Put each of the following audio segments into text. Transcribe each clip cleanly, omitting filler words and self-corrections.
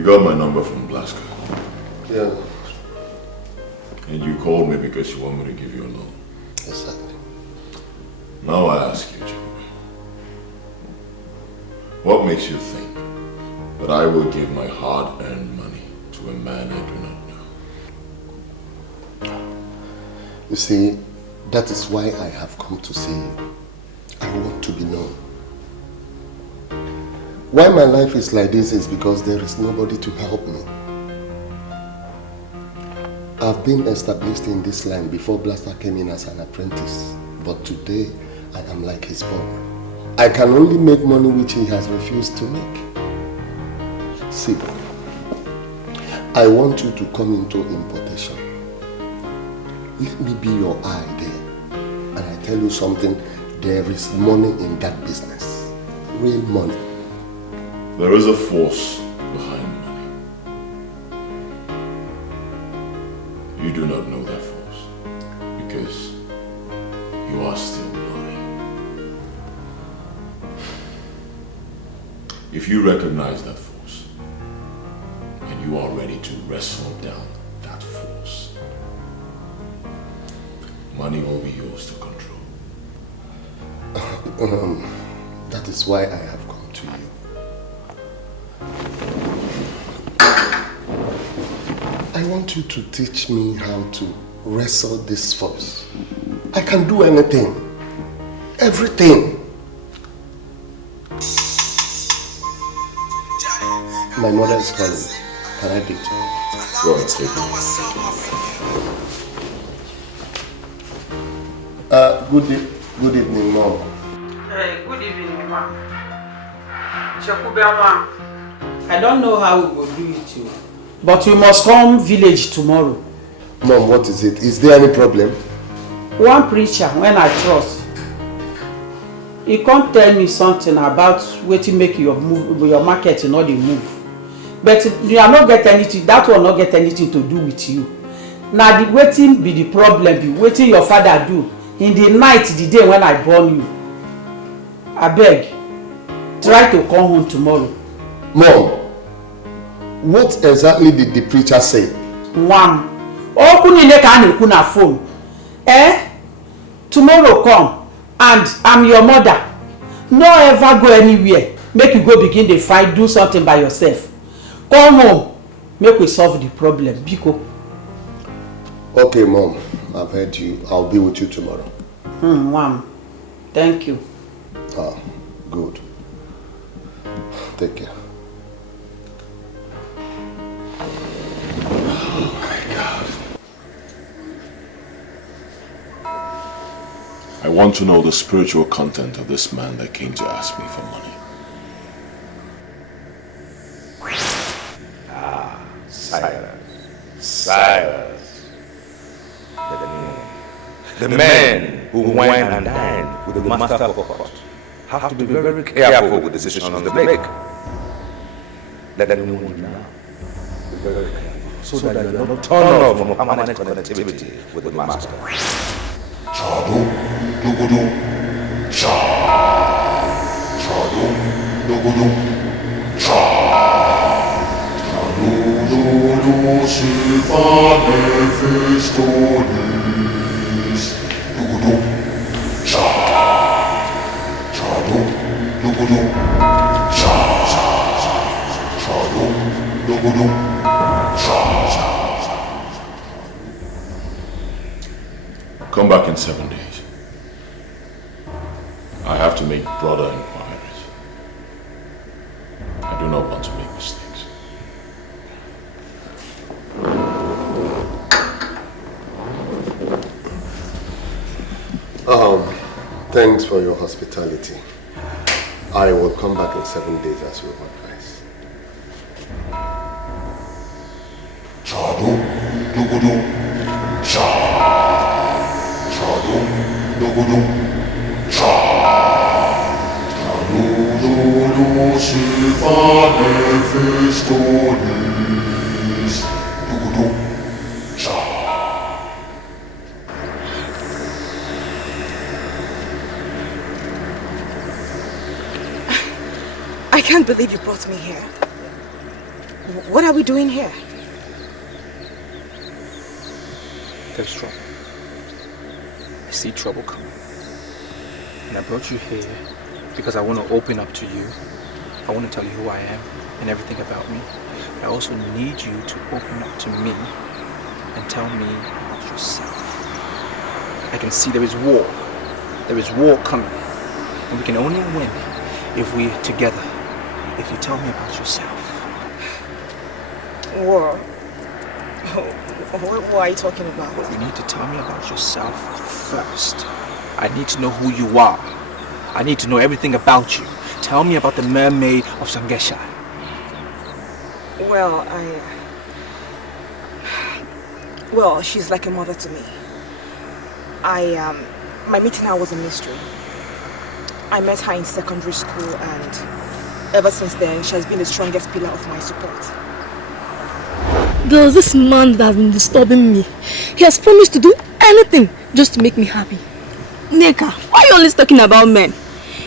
You got my number from Blaska? Yeah. And you called me because you want me to give you a loan? Exactly. Now I ask you, Joe, what makes you think that I will give my hard-earned money to a man I do not know? You see, that is why I have come to see you. I want to be known. Why my life is like this is because there is nobody to help me. I've been established in this line before Blaster came in as an apprentice. But today, I am like his boy. I can only make money which he has refused to make. See, I want you to come into importation. Let me be your eye there. And I tell you something, there is money in that business. Real money. There is a force behind money. You do not know that force because you are still blind. If you recognize that force and you are ready to wrestle down that force, money will be yours to control. That is why I have come to you. I want you to teach me how to wrestle this force. I can do anything. Everything. My mother is calling. Can I beat her? Go ahead, take it. Good evening, Mom. Hey, good evening, Mom. I don't know how we will do it, but we must come village tomorrow. Mom, what is it? Is there any problem? One preacher, when I trust, he can't tell me something about where to make your market not the move. But you are not get anything, that will not get anything to do with you. Now the waiting be the problem, be waiting your father do in the night, the day when I born you. I beg, try to come home tomorrow. Mom, what exactly did the preacher say? One. Oh, kuna phone. Tomorrow come and I'm your mother. No ever go anywhere. Make you go begin the fight, do something by yourself. Come home. Make we solve the problem. Biko. Okay, Mom. I've heard you. I'll be with you tomorrow. Mom. Thank you. Ah, good. Take care. Oh my God. I want to know the spiritual content of this man that came to ask me for money. Silence. The men who wine and dine with the master of pot have to be very careful with the decisions they make. Let them know you now. Be very careful so that you are not turned off from permanent connectivity with the master. Chadum, dugudum, cha. Chadum, dugudum, cha. Chadum, silvane festonis. Dugudum, cha. Chadum, dugudum, cha. Chadum, dugudum, cha. Come back in 7 days. I have to make broader inquiries. I do not want to make mistakes. Thanks for your hospitality. I will come back in 7 days as you advise. Chadum, dugudum, cha. Chadum, dugudum, cha. Chadum, silvane festonis. Dugudum, cha. I can't believe you brought me here. What are we doing here? There's trouble. I see trouble coming. And I brought you here because I want to open up to you. I want to tell you who I am and everything about me. I also need you to open up to me and tell me about yourself. I can see there is war. There is war coming. And we can only win if we're together. If you tell me about yourself. War? What are you talking about? You need to tell me about yourself first. I need to know who you are. I need to know everything about you. Tell me about the mermaid of Sangesha. Well, she's like a mother to me. My meeting her was a mystery. I met her in secondary school and ever since then, she has been the strongest pillar of my support. There's this man that has been disturbing me. He has promised to do anything just to make me happy. Neka, why are you always talking about men?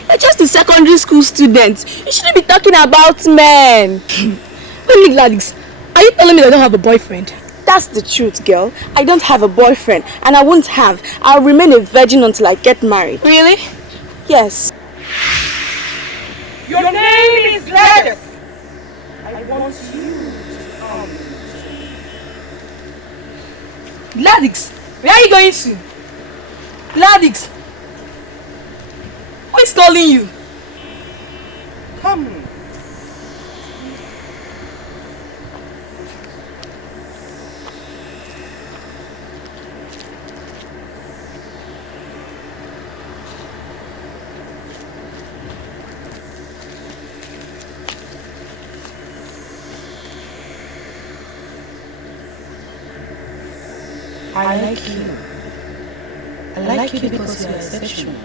You're just a secondary school student. You shouldn't be talking about men. Wait, Gladys, are you telling me that I don't have a boyfriend? That's the truth, girl. I don't have a boyfriend and I won't have. I'll remain a virgin until I get married. Really? Yes. Your name is Gladys. I want you to come. Gladys, where are you going to? Gladys, who is calling you? Come. I like you. I like you because you are exceptional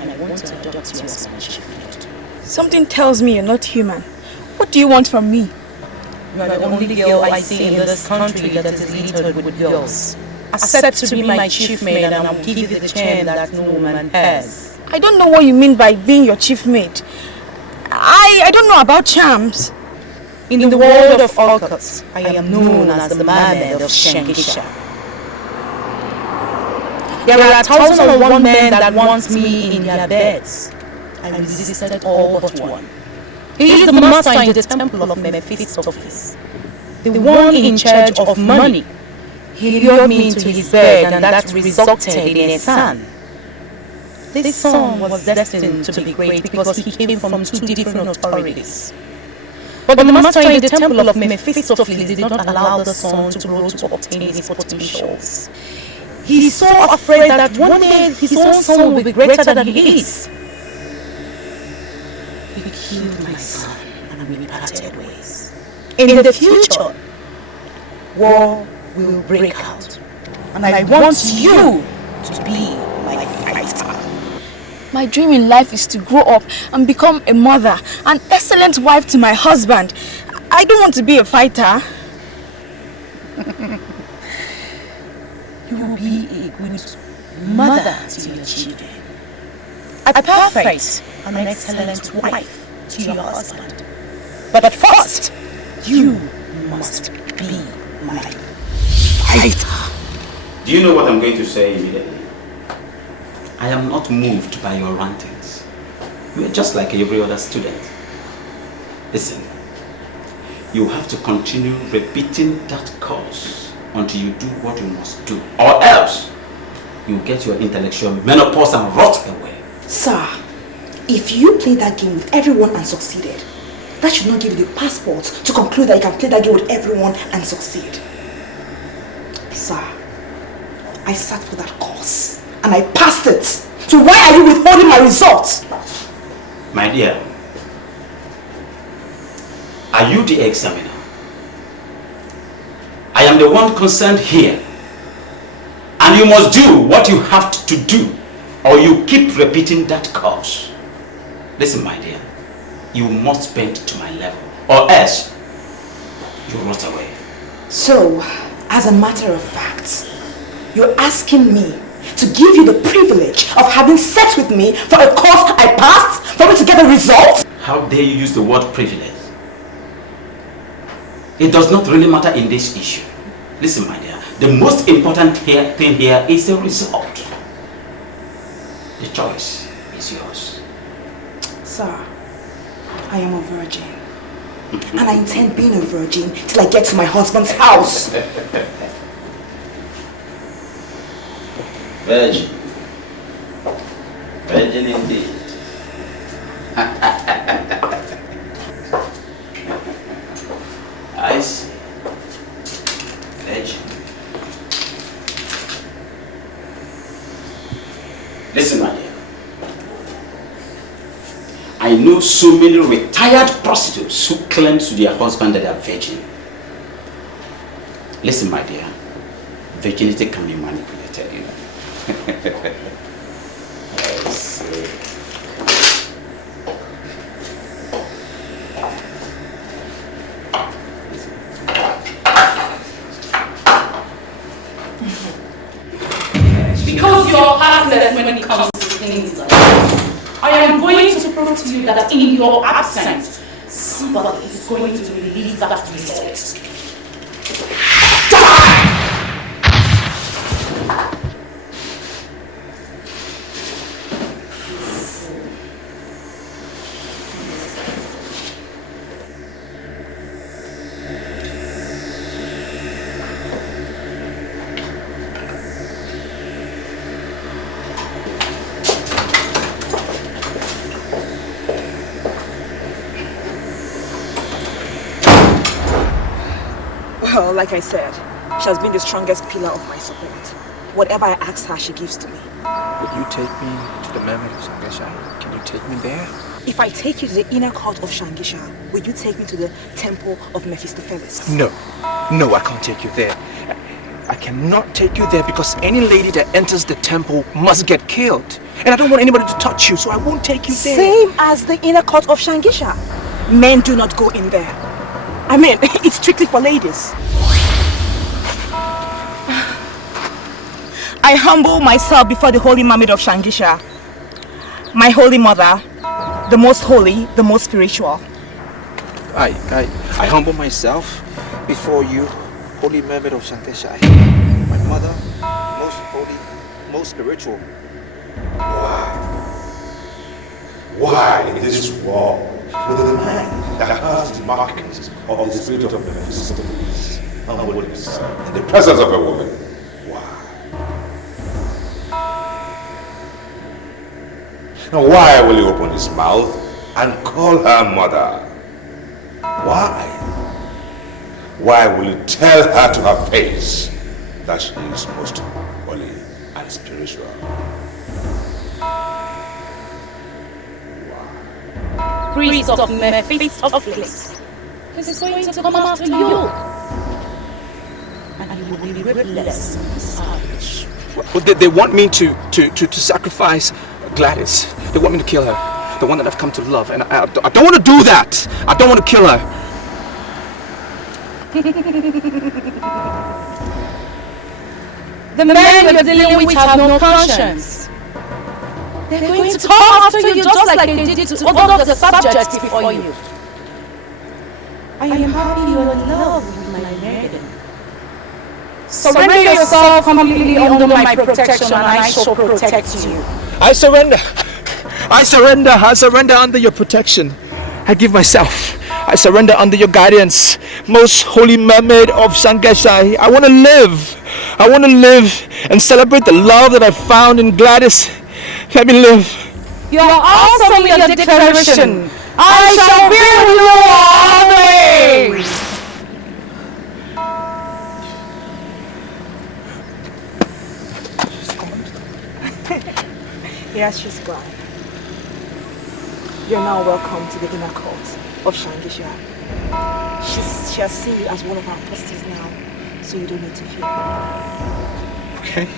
and I want to adopt you as my child. Something tells me you're not human. What do you want from me? You are the only girl I see in this country that is littered with girls. Accept to be my chief maid and I will give you the chain that no woman has. I don't know what you mean by being your chief maid. I don't know about charms. In the world of Okechi, I am known as the mermaid of Shangisha. There are 1,001 men that want me in their beds. I resisted all but one. He is the master in the temple of Mephistopheles, the one in charge of money. He lured me into his bed and that resulted in a son. This son was destined to be great because he came from two different authorities. But the master in the temple of Mephistopheles did not allow the son to grow to obtain his potentials. He's so afraid that one day his own son will be greater than he is. He killed my son and we parted ways. In the future, war will break out. And I want you to be my fighter. My dream in life is to grow up and become a mother, an excellent wife to my husband. I don't want to be a fighter. You will be a good mother to your children, a perfect and excellent wife to your husband. But first, you must be my fighter. Do you know what I'm going to say immediately? I am not moved by your rantings. You are just like every other student. Listen, you have to continue repeating that course until you do what you must do, or else you get your intellectual menopause and rot away. Sir, if you play that game with everyone and succeeded, that should not give you the passport to conclude that you can play that game with everyone and succeed. Sir, I sat for that course and I passed it. So why are you withholding my results? My dear, are you the examiner? I am the one concerned here. And you must do what you have to do, or you keep repeating that course. Listen, my dear, you must bend to my level, or else you rot away. So, as a matter of fact, you're asking me to give you the privilege of having sex with me for a course I passed, for me to get a result? How dare you use the word privilege? It does not really matter in this issue. Listen, my dear, the most important thing here is the result. The choice is yours. Sir, I am a virgin. And I intend being a virgin till I get to my husband's house. Virgin. Virgin indeed. I see. Virgin. Listen, my dear. I know so many retired prostitutes who claim to their husband that they are virgin. Listen, my dear. Virginity can be manipulated, you know. I see. Because you're heartless when it comes to things like that. I am going to prove to you that in your absence, somebody is going to release that result. Well, like I said, she has been the strongest pillar of my support. Whatever I ask her, she gives to me. Will you take me to the Mermaid of Shangisha? Can you take me there? If I take you to the inner court of Shangisha, will you take me to the temple of Mephistopheles? No. No, I can't take you there. I cannot take you there because any lady that enters the temple must get killed. And I don't want anybody to touch you, so I won't take you there. Same as the inner court of Shangisha. Men do not go in there. I mean, it's strictly for ladies. I humble myself before the holy Mermaid of Shangisha, my holy mother, the most holy, the most spiritual. I humble myself before you, holy Mermaid of Shangisha, my mother, most holy, most spiritual. Why in this world with a man that has the markings of the spirit of Mephistopheles humble himself in the presence of a woman? Now why will he open his mouth and call her mother? Why? Why will he tell her to her face that she is most holy and spiritual? Priest of Mephistopheles is going to come after you. And you will be whipless and savage. Well, they want me to sacrifice Gladys. They want me to kill her. The one that I've come to love. And I don't want to do that. I don't want to kill her. The men you're dealing with have no conscience. They're going to come after you just like they did to all of the subjects before you. I am happy you're in love with my maiden. Surrender yourself completely under my protection and I shall protect you. I surrender. I surrender. I surrender under your protection. I give myself. I surrender under your guidance. Most holy Mermaid of Shangisha. I want to live. I want to live and celebrate the love that I found in Gladys. Let me live. You are awesome with your declaration. I shall be with you always. Yes, she's gone. You're now welcome to the inner court of Shangisha. She has seen you as one of her apostles now, so you don't need to fear. Okay.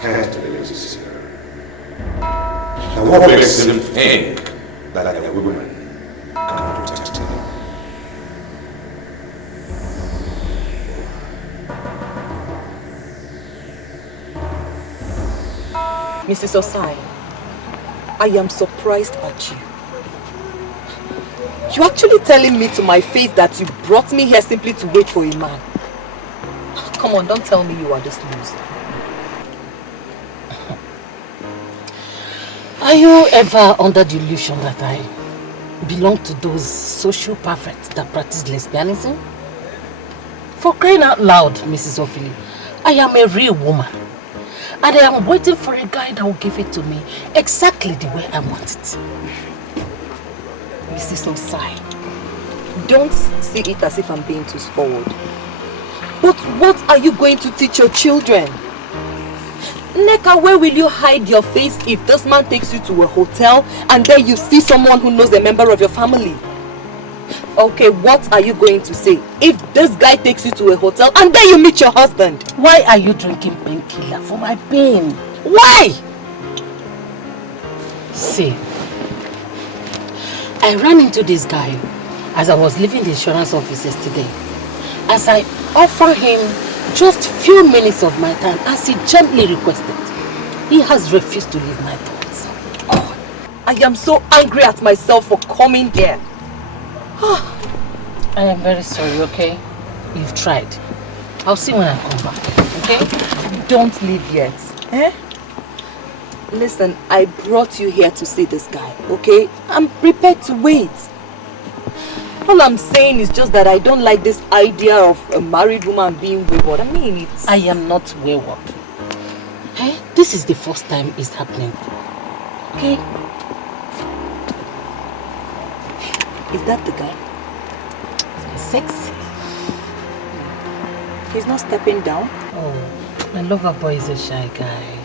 Can't resist her. And what makes him think that a woman can protect him? Mrs. Osai, I am surprised at you. You're actually telling me to my face that you brought me here simply to wait for a man. Come on, don't tell me you are this loose. Are you ever under the illusion that I belong to those social perverts that practice lesbianism? For crying out loud, Mrs. Ophili, I am a real woman. And I am waiting for a guy that will give it to me exactly the way I want it. Mrs. Osai, don't see it as if I'm being too forward. But what are you going to teach your children? Neka, where will you hide your face if this man takes you to a hotel and then you see someone who knows a member of your family? Okay, what are you going to say if this guy takes you to a hotel and then you meet your husband? Why are you drinking painkiller for my pain? Why? See, I ran into this guy as I was leaving the insurance office yesterday. As I offered him just few minutes of my time as he gently requested, he has refused to leave my thoughts. God, I am so angry at myself for coming here. I am very sorry, okay? You've tried. I'll see when I come back, okay? Don't leave yet. Eh? Listen, I brought you here to see this guy, okay? I'm prepared to wait. All I'm saying is just that I don't like this idea of a married woman being wayward. I mean, it's... I am not wayward. Hey, this is the first time it's happening. Okay? Is that the guy? Sexy. He's not stepping down? Oh, my lover boy is a shy guy.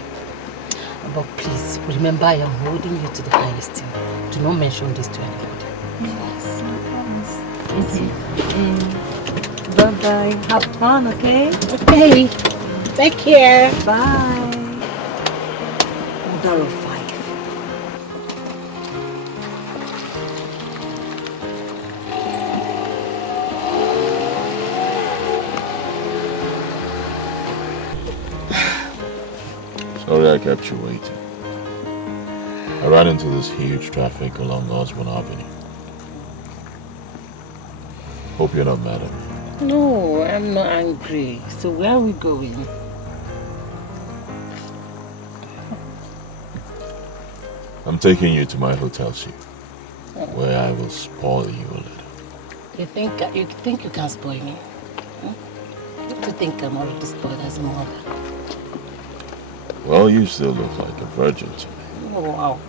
But please, remember I am holding you to the highest esteem. Do not mention this to anybody. Yes, I promise. Easy. Bye-bye. Have fun, okay? Okay. Take care. Bye. Mother of 5. Sorry I kept you waiting. I ran into this huge traffic along Osborne Avenue. Hope you're not mad at me. No, I'm not angry. So where are we going? I'm taking you to my hotel suite, where I will spoil you a little. You think you can spoil me? You think I'm already spoiled as a mother? Well, you still look like a virgin to me. Oh, wow.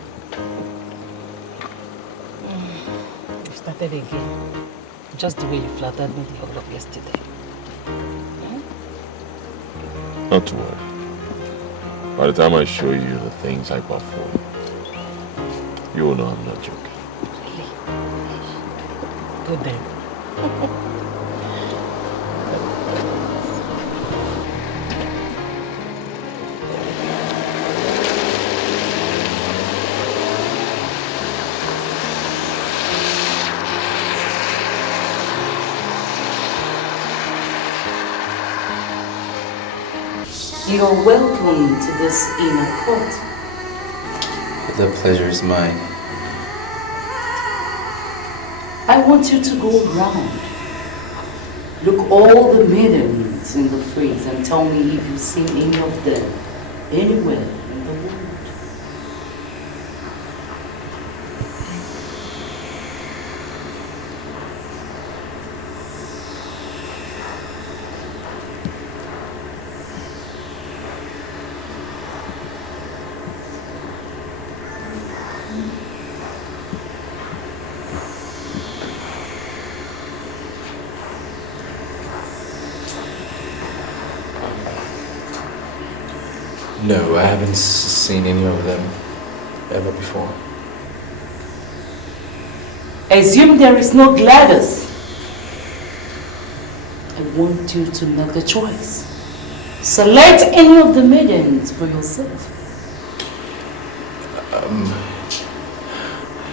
You started again. Just the way you flattered me the whole of yesterday. Not to worry. By the time I show you the things I bought for you, you will know I'm not joking. Good then. You are welcome to this inner court. The pleasure is mine. I want you to go around. Look all the maidens in the phrase and tell me if you've seen any of them anywhere in the world. No, I haven't seen any of them ever before. Assume there is no Gladys. I want you to make the choice. Select any of the maidens for yourself.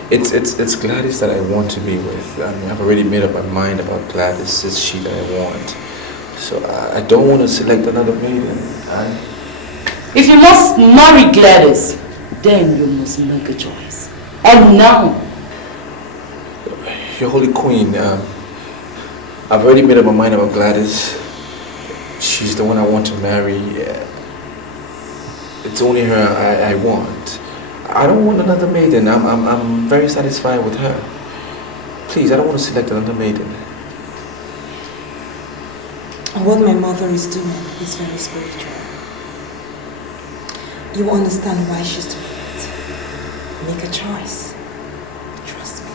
It's Gladys that I want to be with. I mean, I've already made up my mind about Gladys. It's she that I want. So I don't want to select another maiden. If you must marry Gladys, then you must make a choice. And now, Your Holy Queen, I've already made up my mind about Gladys. She's the one I want to marry. It's only her I want. I don't want another maiden. I'm very satisfied with her. Please, I don't want to select another maiden. What my mother is doing is very spiritual. You understand why she's doing it. Make a choice. Trust me.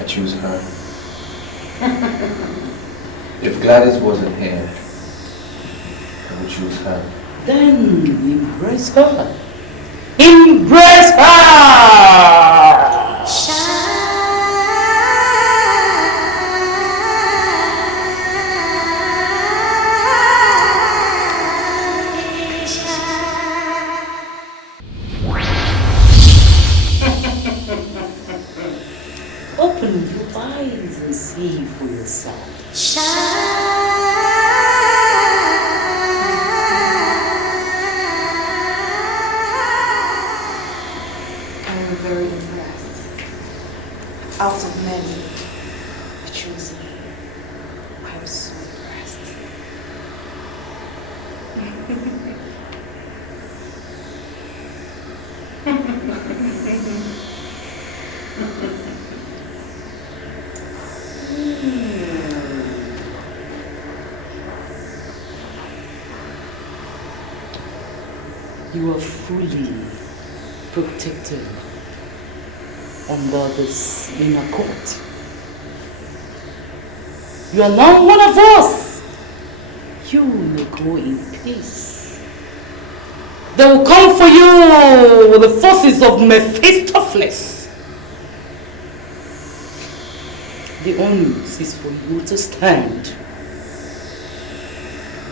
I choose her. If Gladys wasn't here, I would choose her. then embrace her. Embrace her! Open your eyes and see for yourself. I'm very impressed. Out of many, you chose me. I was so impressed. You are fully protected under this inner court. You are now one of us. You may go in peace. They will come for you with the forces of Mephistopheles. The onus is for you to stand.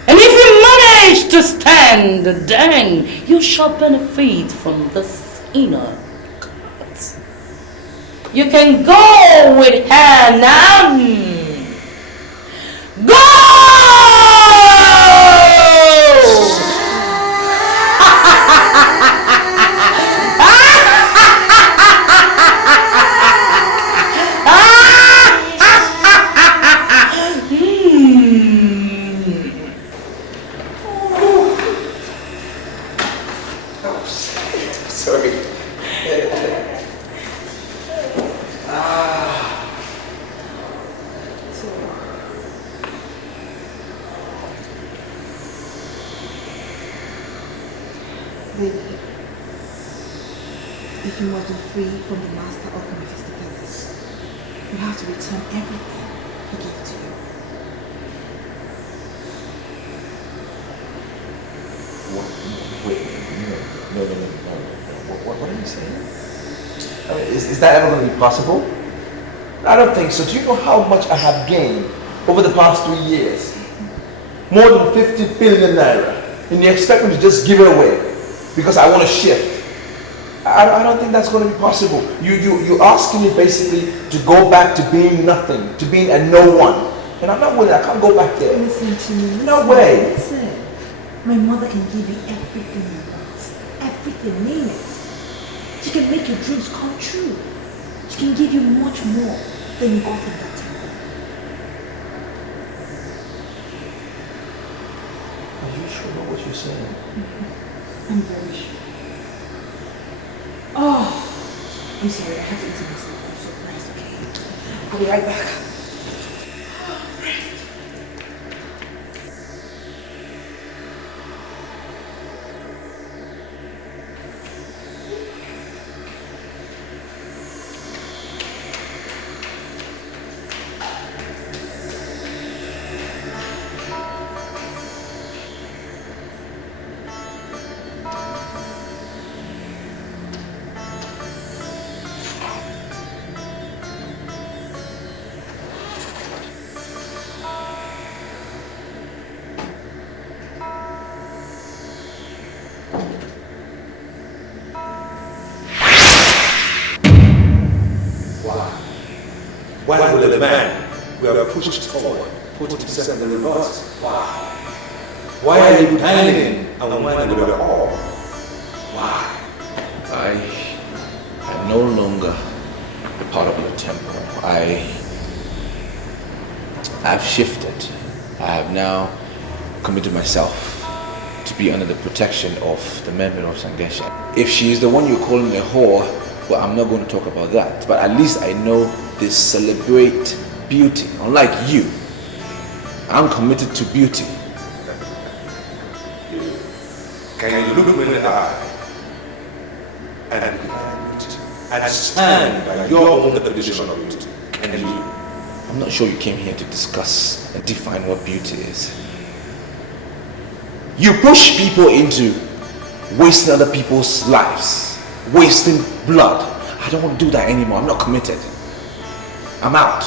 And if you manage to stand, then you shall benefit from this inner court. You can go with her now. Go! If you want to free from the master of Mephistopheles, you have to return everything he gave to you. Wait, no. What are you saying? I mean, is that ever going to be possible? I don't think so. Do you know how much I have gained over the past 3 years? More than 50 billion naira. And you expect me to just give it away because I want to shift? I don't think that's going to be possible. You're asking me basically to go back to being nothing, to being a no one. And I'm not willing. I can't go back there. Listen to me. No way. Listen. My mother can give you everything you want. Everything, name it. She can make your dreams come true. She can give you much more than you got in that temple. Are you sure about what you're saying? I'm very sure. Oh, I'm sorry, I have to eat myself. I'm so pressed, okay? I'll be right back. Why will a man who have pushed forward put himself in reverse? Why? Why are you dining and when we are all? Why? I'm no longer a part of your temple. I've shifted. I have now committed myself to be under the protection of the member of Sangesha. If she is the one you're calling a whore, well, I'm not going to talk about that. But at least I know they celebrate beauty. Unlike you, I'm committed to beauty. Can you look me in the eye and stand by your own definition of beauty? Can you? I'm not sure you came here to discuss and define what beauty is. You push people into wasting other people's lives, wasting blood. I don't want to do that anymore. I'm not committed. I'm out.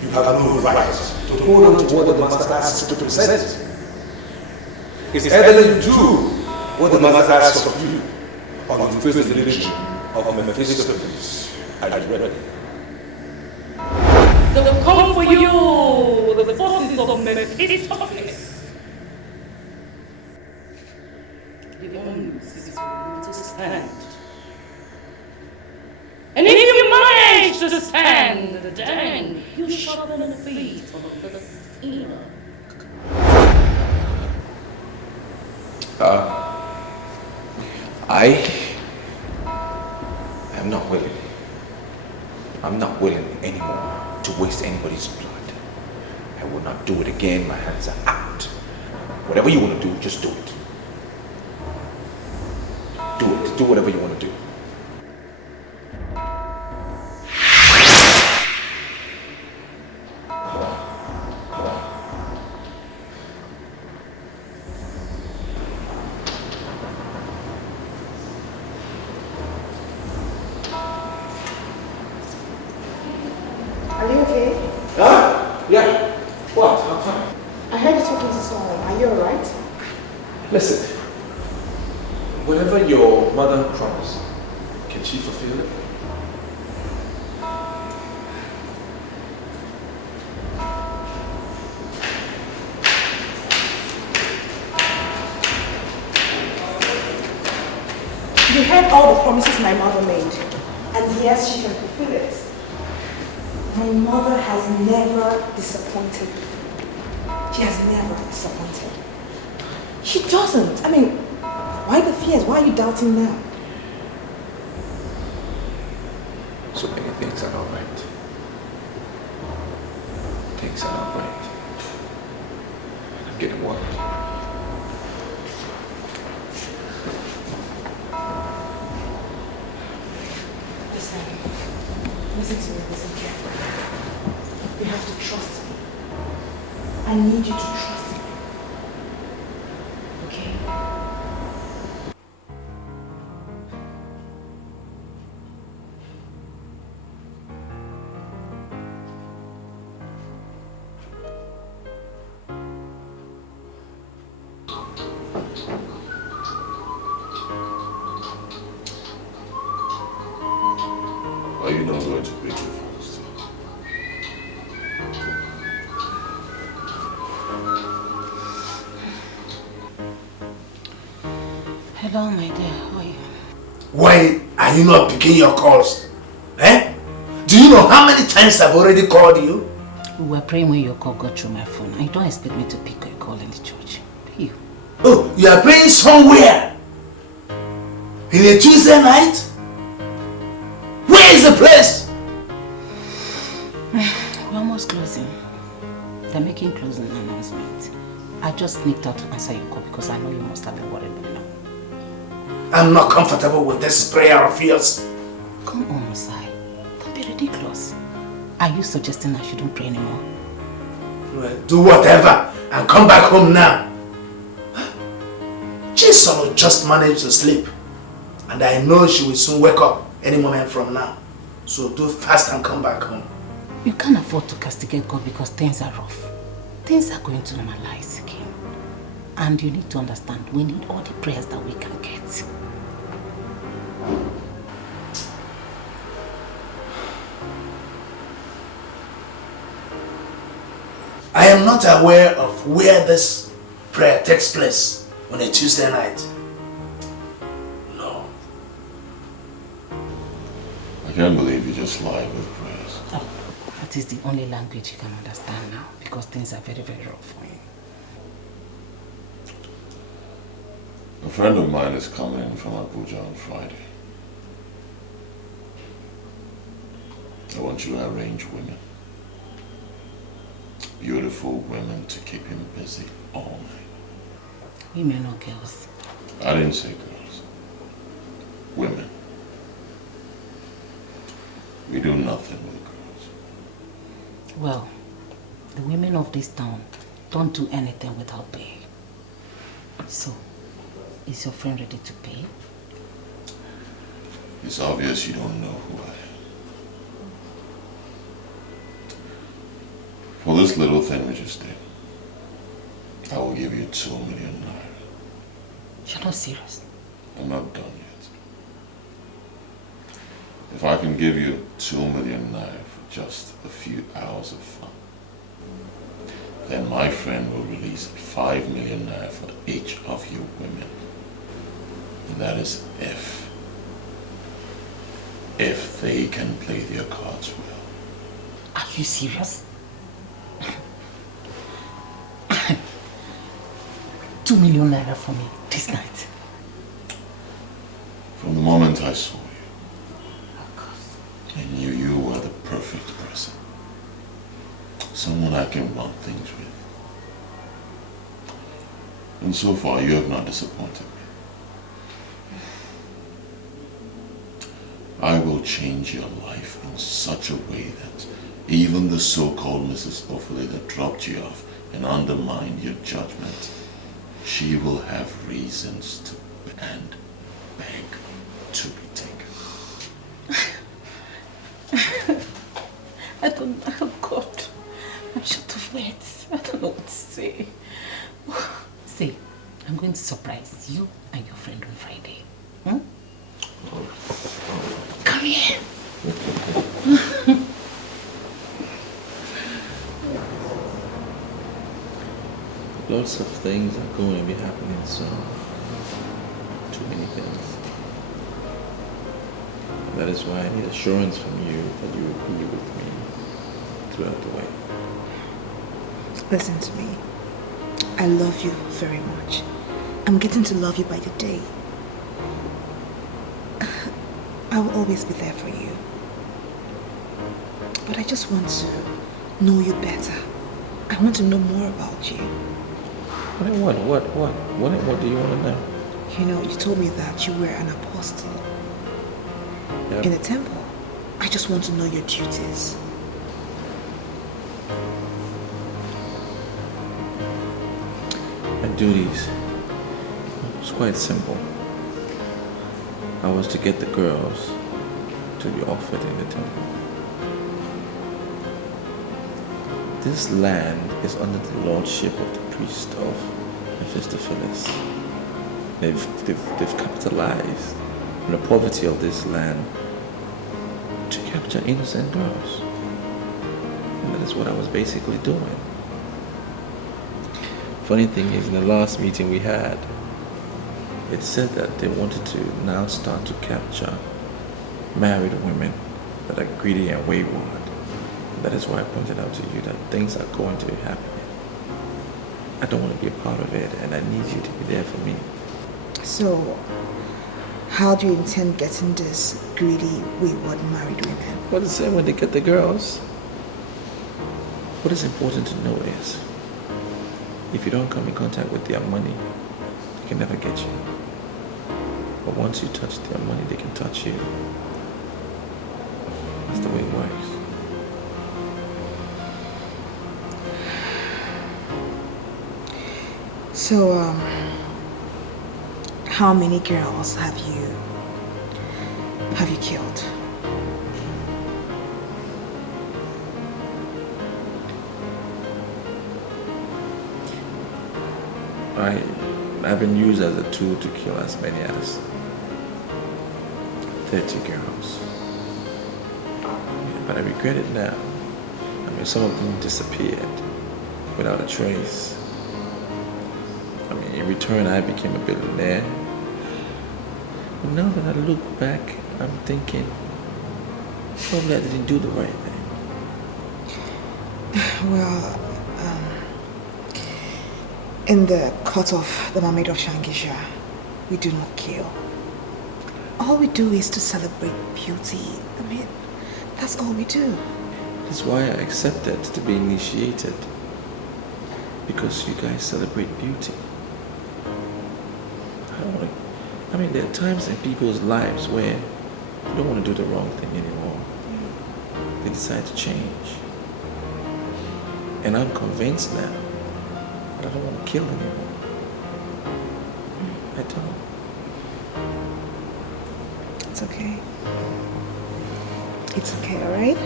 You have no right to hold on to what the master asks to present. It's either you do what the master asks of you, or you face the religion of Mephistopheles. Are you ready? They will come for you, the forces of Mephistopheles. The onus is for you to stand. And if you manage to stand, then you shall benefit from the sinner. I am not willing. I'm not willing anymore to waste anybody's blood. I will not do it again. My hands are out. Whatever you want to do, just do it. Do it. Do whatever you want to do. Are you okay? Huh? Yeah. What? I'm fine. I heard you talking to someone. Are you alright? Listen. Whatever your mother promised, can she fulfill it? You heard all the promises my mother made. And yes, she can fulfill it. My mother has never disappointed before. She has never disappointed. She doesn't. I mean, why the fears? Why are you doubting now? So many things are not right. Things are not right. I'm getting worried. Listen to me, listen carefully. You have to trust me. I need you to trust me. Okay? Are you not going to break your fast? Hello, my dear. How are you? Why are you not picking your calls? Eh? Do you know how many times I've already called you? We were praying when your call got through my phone. You don't expect me to pick a call in the church, do you? Oh, you are praying somewhere? In a Tuesday night? Where is the place? We're almost closing. They're making closing announcements. I just sneaked out to answer your call because I know you must have been worried by now. I'm not comfortable with this prayer of yours. Come on, Osai. Don't be ridiculous. Are you suggesting I shouldn't pray anymore? Well, do whatever and come back home now. Jason will just manage to sleep. And I know she will soon wake up any moment from now. So do fast and come back home. You can't afford to castigate God because things are rough. Things are going to normalize again. And you need to understand, we need all the prayers that we can get. I am not aware of where this prayer takes place on a Tuesday night. No. I can't believe you just lied with prayers. Oh, that is the only language you can understand now because things are very, very rough for you. A friend of mine is coming from Abuja on Friday. I want you to arrange women. Beautiful women to keep him busy all night. Women or girls? I didn't say girls. Women. We do nothing with girls. Well, the women of this town don't do anything without pay. So, is your friend ready to pay? It's obvious you don't know who I am. For this little thing we just did, I will give you 2 million naira. You're not serious? I'm not done yet. If I can give you 2 million naira for just a few hours of fun, then my friend will release 5 million naira for each of you women. And that is if they can play their cards well. Are you serious? 2 million naira for me this night. From the moment I saw you, I knew you were the perfect person. Someone I can run things with. And so far, you have not disappointed me. I will change your life in such a way that even the so-called Mrs. Ofele that dropped you off and undermined your judgment, she will have reasons to and beg to be taken. I don't know, oh God. I'm short of words. I don't know what to say. See, I'm going to surprise you and your friend on Friday. Hmm? Come here. Lots of things are going to be happening soon. Too many things. That is why I need assurance from you that you will be with me throughout the way. Listen to me. I love you very much. I'm getting to love you by the day. I will always be there for you. But I just want to know you better. I want to know more about you. What do you want to know? You know, you told me that you were an apostle in the temple. I just want to know your duties. My duties. It's quite simple. I was to get the girls to be offered in the temple. This land is under the lordship of the priest of Mephistopheles. They've capitalized on the poverty of this land to capture innocent girls. And that is what I was basically doing. Funny thing is, in the last meeting we had, it said that they wanted to now start to capture married women that are greedy and wayward. That is why I pointed out to you that things are going to be happening. I don't want to be a part of it, and I need you to be there for me. So, how do you intend getting these greedy, wayward married women? Well, the same when they get the girls. What is important to know is, if you don't come in contact with their money, they can never get you. But once you touch their money, they can touch you. That's the way it works. So, how many girls have you killed? I've been used as a tool to kill as many as 30 girls. But I regret it now. I mean, some of them disappeared without a trace. I mean, in return, I became a billionaire. But now that I look back, I'm thinking, probably I didn't do the right thing. Well, in the court of the Mermaid of Shangisha, we do not kill. All we do is to celebrate beauty. I mean, that's all we do. That's why I accepted to be initiated. Because you guys celebrate beauty. I mean, there are times in people's lives where they don't want to do the wrong thing anymore. They decide to change. And I'm convinced now that I don't want to kill anyone. I don't. It's okay. It's okay, alright?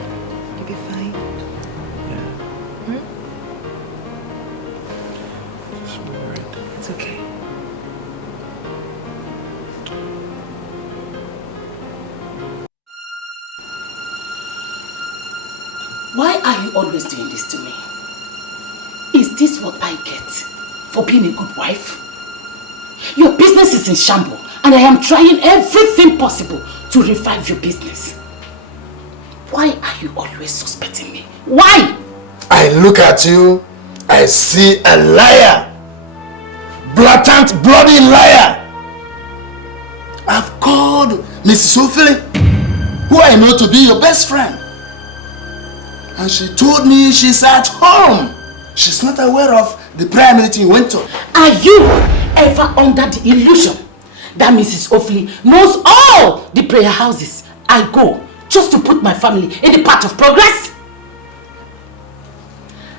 You'll be fine. Yeah. Hmm? Just worried. It's okay. Why are you always doing this to me? Is this what I get for being a good wife? Your business is in shambles, and I am trying everything possible to revive your business. Why are you always suspecting me? Why? I look at you, I see a liar. Blatant, bloody liar. I've called Mrs. Ophelia, who I know to be your best friend. And she told me she's at home. She's not aware of the prayer meeting you went to. Are you ever under the illusion that Mrs. Ophelia knows all the prayer houses I go just to put my family in the path of progress?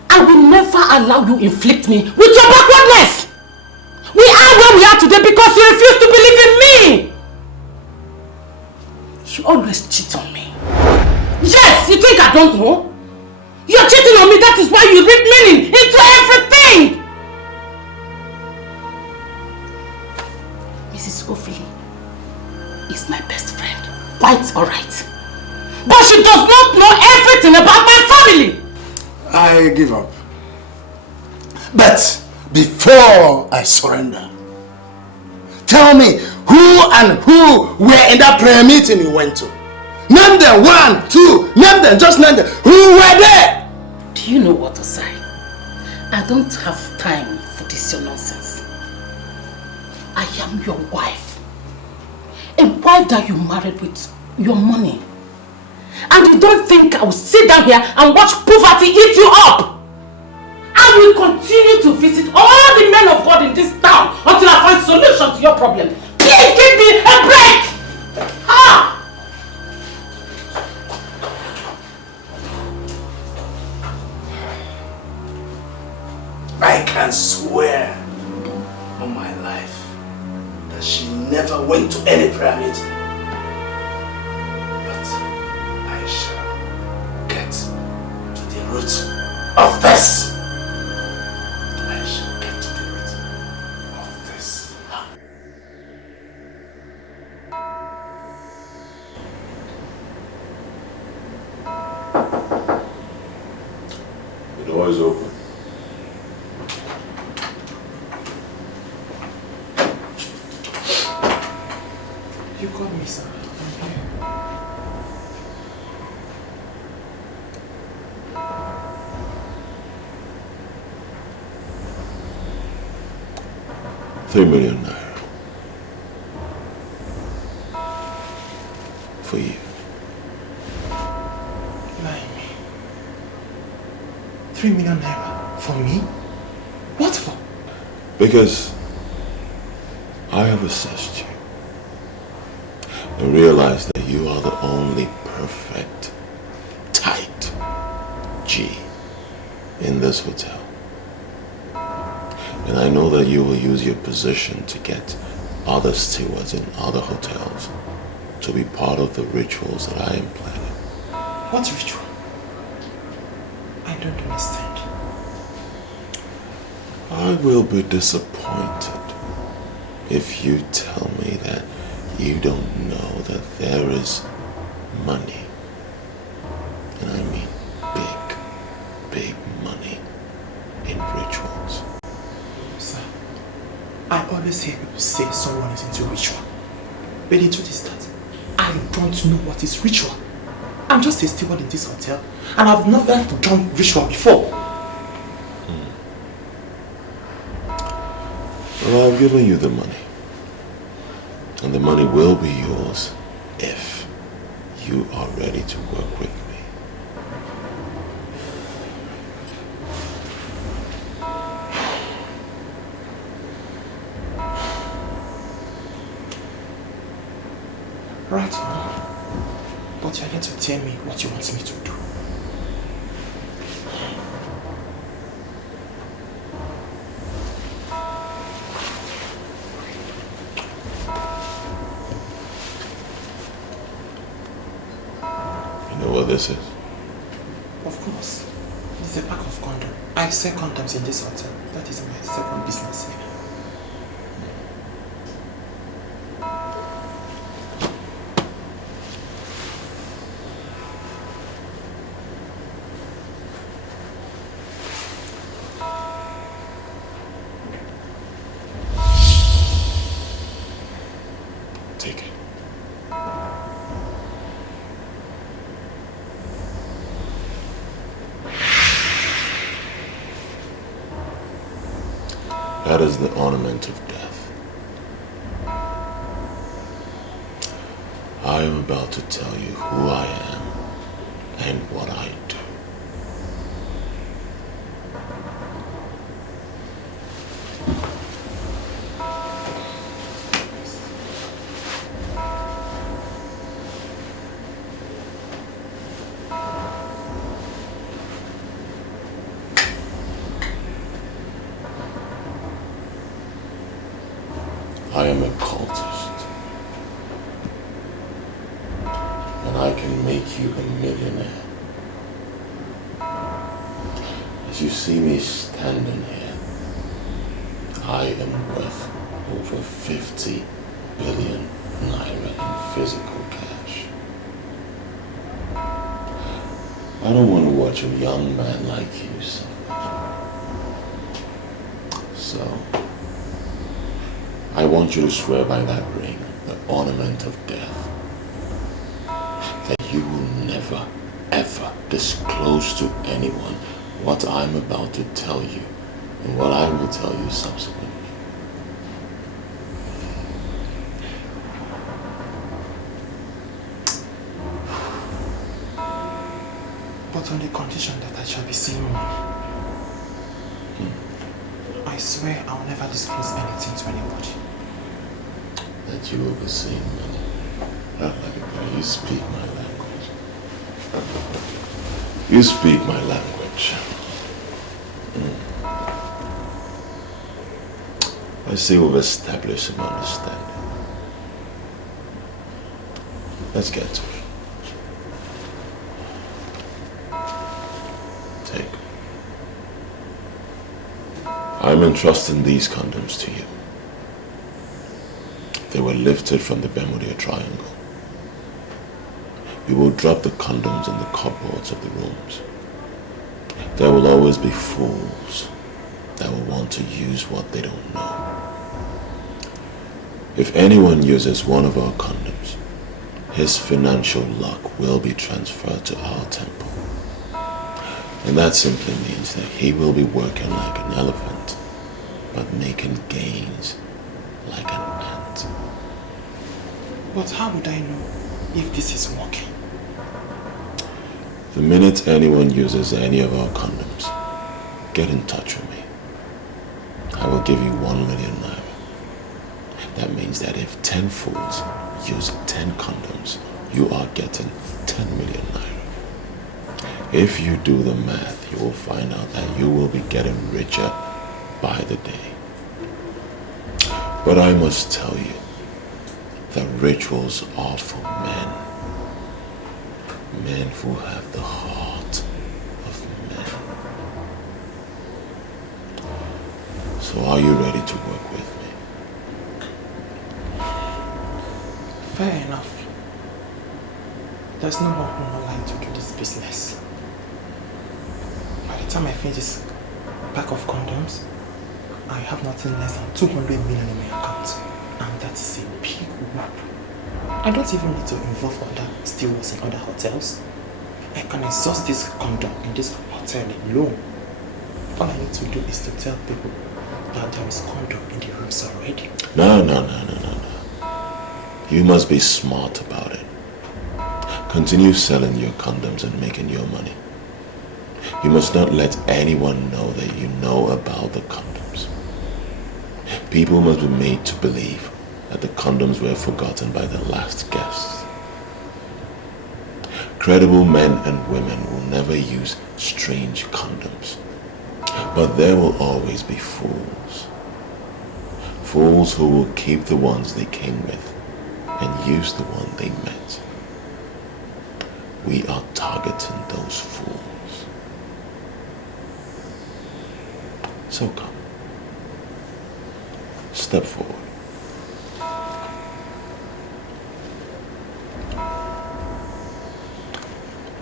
I will never allow you inflict me with your backwardness. We are where we are today because you refuse to believe in me. You always cheat on me. Yes, you think I don't know? You're cheating on me, that is why you read meaning into everything! Mrs. Ophelia is my best friend, quite alright. But she does not know everything about my family! I give up. But before I surrender, tell me who were in that prayer meeting you went to? Name them, 1, 2, name them, just name them. Who were there? Do you know what to say? I don't have time for this your nonsense. I am your wife. A wife that you married with your money. And you don't think I will sit down here and watch poverty eat you up? I will continue to visit all the men of God in this town until I find solution to your problem. Please give me a break! Ah! I can swear on my life that she never went to any prayer meeting. But I shall get to the root of this. I shall get to the root of this. The door is open. called me, sir. I'm here. ₦3 million for you. Lie me. 3 million naira for me? What for? Because I have assessed you and realized that you are the only perfect, tight G in this hotel. And I know that you will use your position to get other stewards in other hotels to be part of the rituals that I am planning. What ritual? I don't understand. I will be disappointed if you tell me that you don't know that there is money, and I mean big, big money in rituals. Sir, I always hear people say someone is into ritual. But the truth is that I don't know what is ritual. I'm just a steward in this hotel and I've never done ritual before. Well, I've given you the money. And the money will be yours if you are ready to work with me. Right now. But you're here to tell me what you want me to do. You know what this is? Of course. It's a pack of condoms. I sell condoms in this hotel. That is my second business here. Take it. That is the ornament of death. I am about to tell you who I am and what I do. I am a cultist, and I can make you a millionaire. As you see me standing here, I am worth over 50 billion naira in physical cash. I don't want to watch a young man like you suffer. So, I want you to swear by that ring, the ornament of death, that you will never, ever disclose to anyone what I'm about to tell you and what I will tell you subsequently. But on the condition that I shall be seeing money. I swear I'll never disclose anything to anybody. That you will be seeing money. You speak my language. You speak my language. I see we've established some understanding. Let's get to it. Take. I'm entrusting these condoms to you. They were lifted from the Bermuda Triangle. You will drop the condoms in the cupboards of the rooms. There will always be fools that will want to use what they don't know. If anyone uses one of our condoms, his financial luck will be transferred to our temple. And that simply means that he will be working like an elephant, but making gains like an ant. But how would I know if this is working? The minute anyone uses any of our condoms, get in touch with me. I will give you 1 million naira. That means that if 10 fools use 10 condoms, you are getting 10 million naira. If you do the math, you will find out that you will be getting richer by the day. But I must tell you that rituals are for men. Men who have the heart of men. So are you ready to work with me? Fair enough. There's no more online to do this business. By the time I finish this pack of condoms, I have nothing less than 200 million in my account. And that is a big whoop. I don't even need to involve other stewards in other hotels. I can exhaust this condom in this hotel alone. All I need to do is to tell people that there is condom in the rooms already. No. You must be smart about it. Continue selling your condoms and making your money. You must not let anyone know that you know about the condoms. People must be made to believe that the condoms were forgotten by the last guests. Credible men and women will never use strange condoms. But there will always be fools. Fools who will keep the ones they came with and use the one they met. We are targeting those fools. So come. Step forward.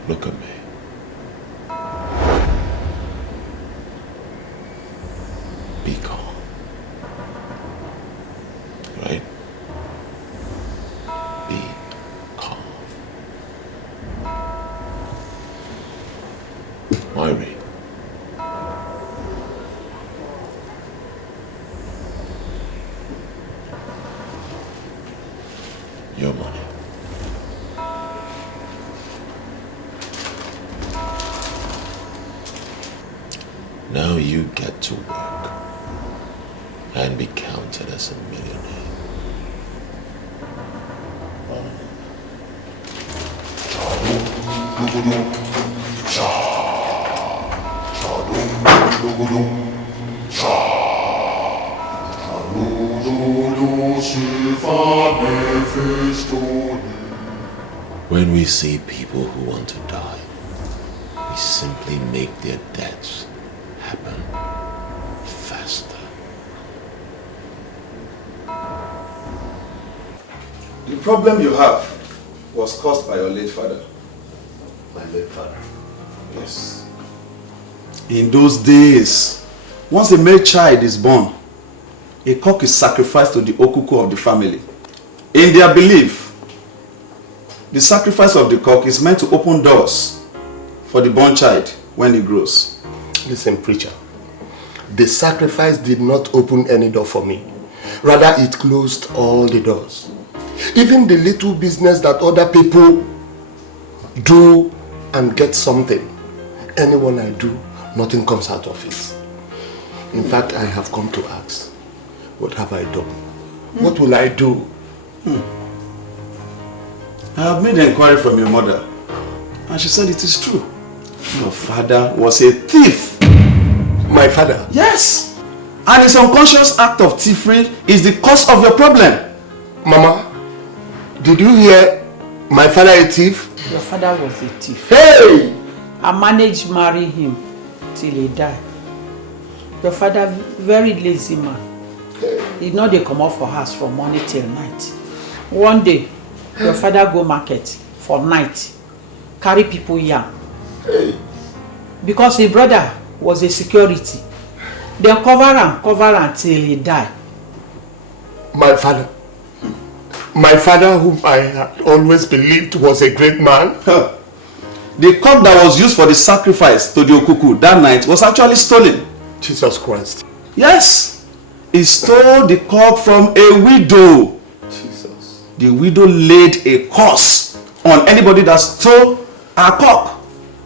Look at me. Be calm. Right? Be calm. Myri. Your money. Now you get to work and be counted as a millionaire. When we see people who want to die, we simply make their deaths happen faster. The problem you have was caused by your late father. My late father? Yes. In those days, once a male child is born, a cock is sacrificed to the okuko of the family. In their belief, the sacrifice of the cock is meant to open doors for the born child when he grows. Listen, preacher. The sacrifice did not open any door for me. Rather, it closed all the doors. Even the little business that other people do and get something, anyone I do, nothing comes out of it. In fact, I have come to ask, what have I done? What will I do? I have made an inquiry from your mother, and she said it is true. Your father was a thief. My father? Yes. And his unconscious act of thievery is the cause of your problem. Mama, did you hear my father a thief? Your father was a thief. Hey! I managed to marry him till he died. Your father, very lazy man. He know they come out for house from morning till night. One day, your father go market for night, carry people yam. Hey. Because his brother was a security. They cover him till he died. My father? My father, whom I had always believed was a great man. The cock that was used for the sacrifice to the Okuku that night was actually stolen. Jesus Christ. Yes. He stole the cock from a widow. Jesus. The widow laid a curse on anybody that stole her cock.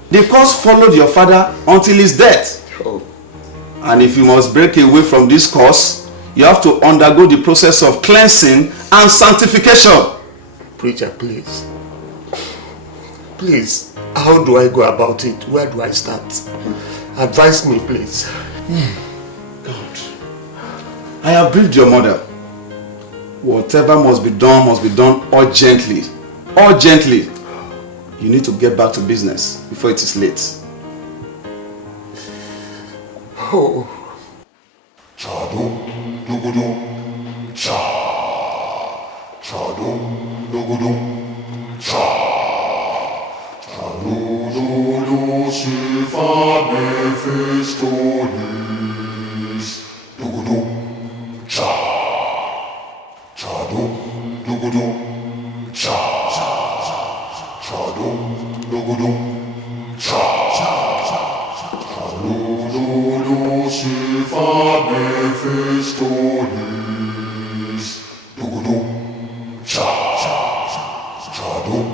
The curse followed your father until his death. Oh. And if you must break away from this curse, you have to undergo the process of cleansing and sanctification. Preacher, please. Please, how do I go about it? Where do I start? Advise me, please. God. I have briefed your mother. Whatever must be done urgently. Urgently. You need to get back to business before it is late. Oh. Cha-dum, dum cha. Cha-dum, dum cha. Cha-lu-lu-lu, silver Mephistonis. Dum cha. Cha-dum, cha. Cha-dum, cha. Cha-lu-lu-lu, silver Mephistonis. Dum cha. Cha-dum,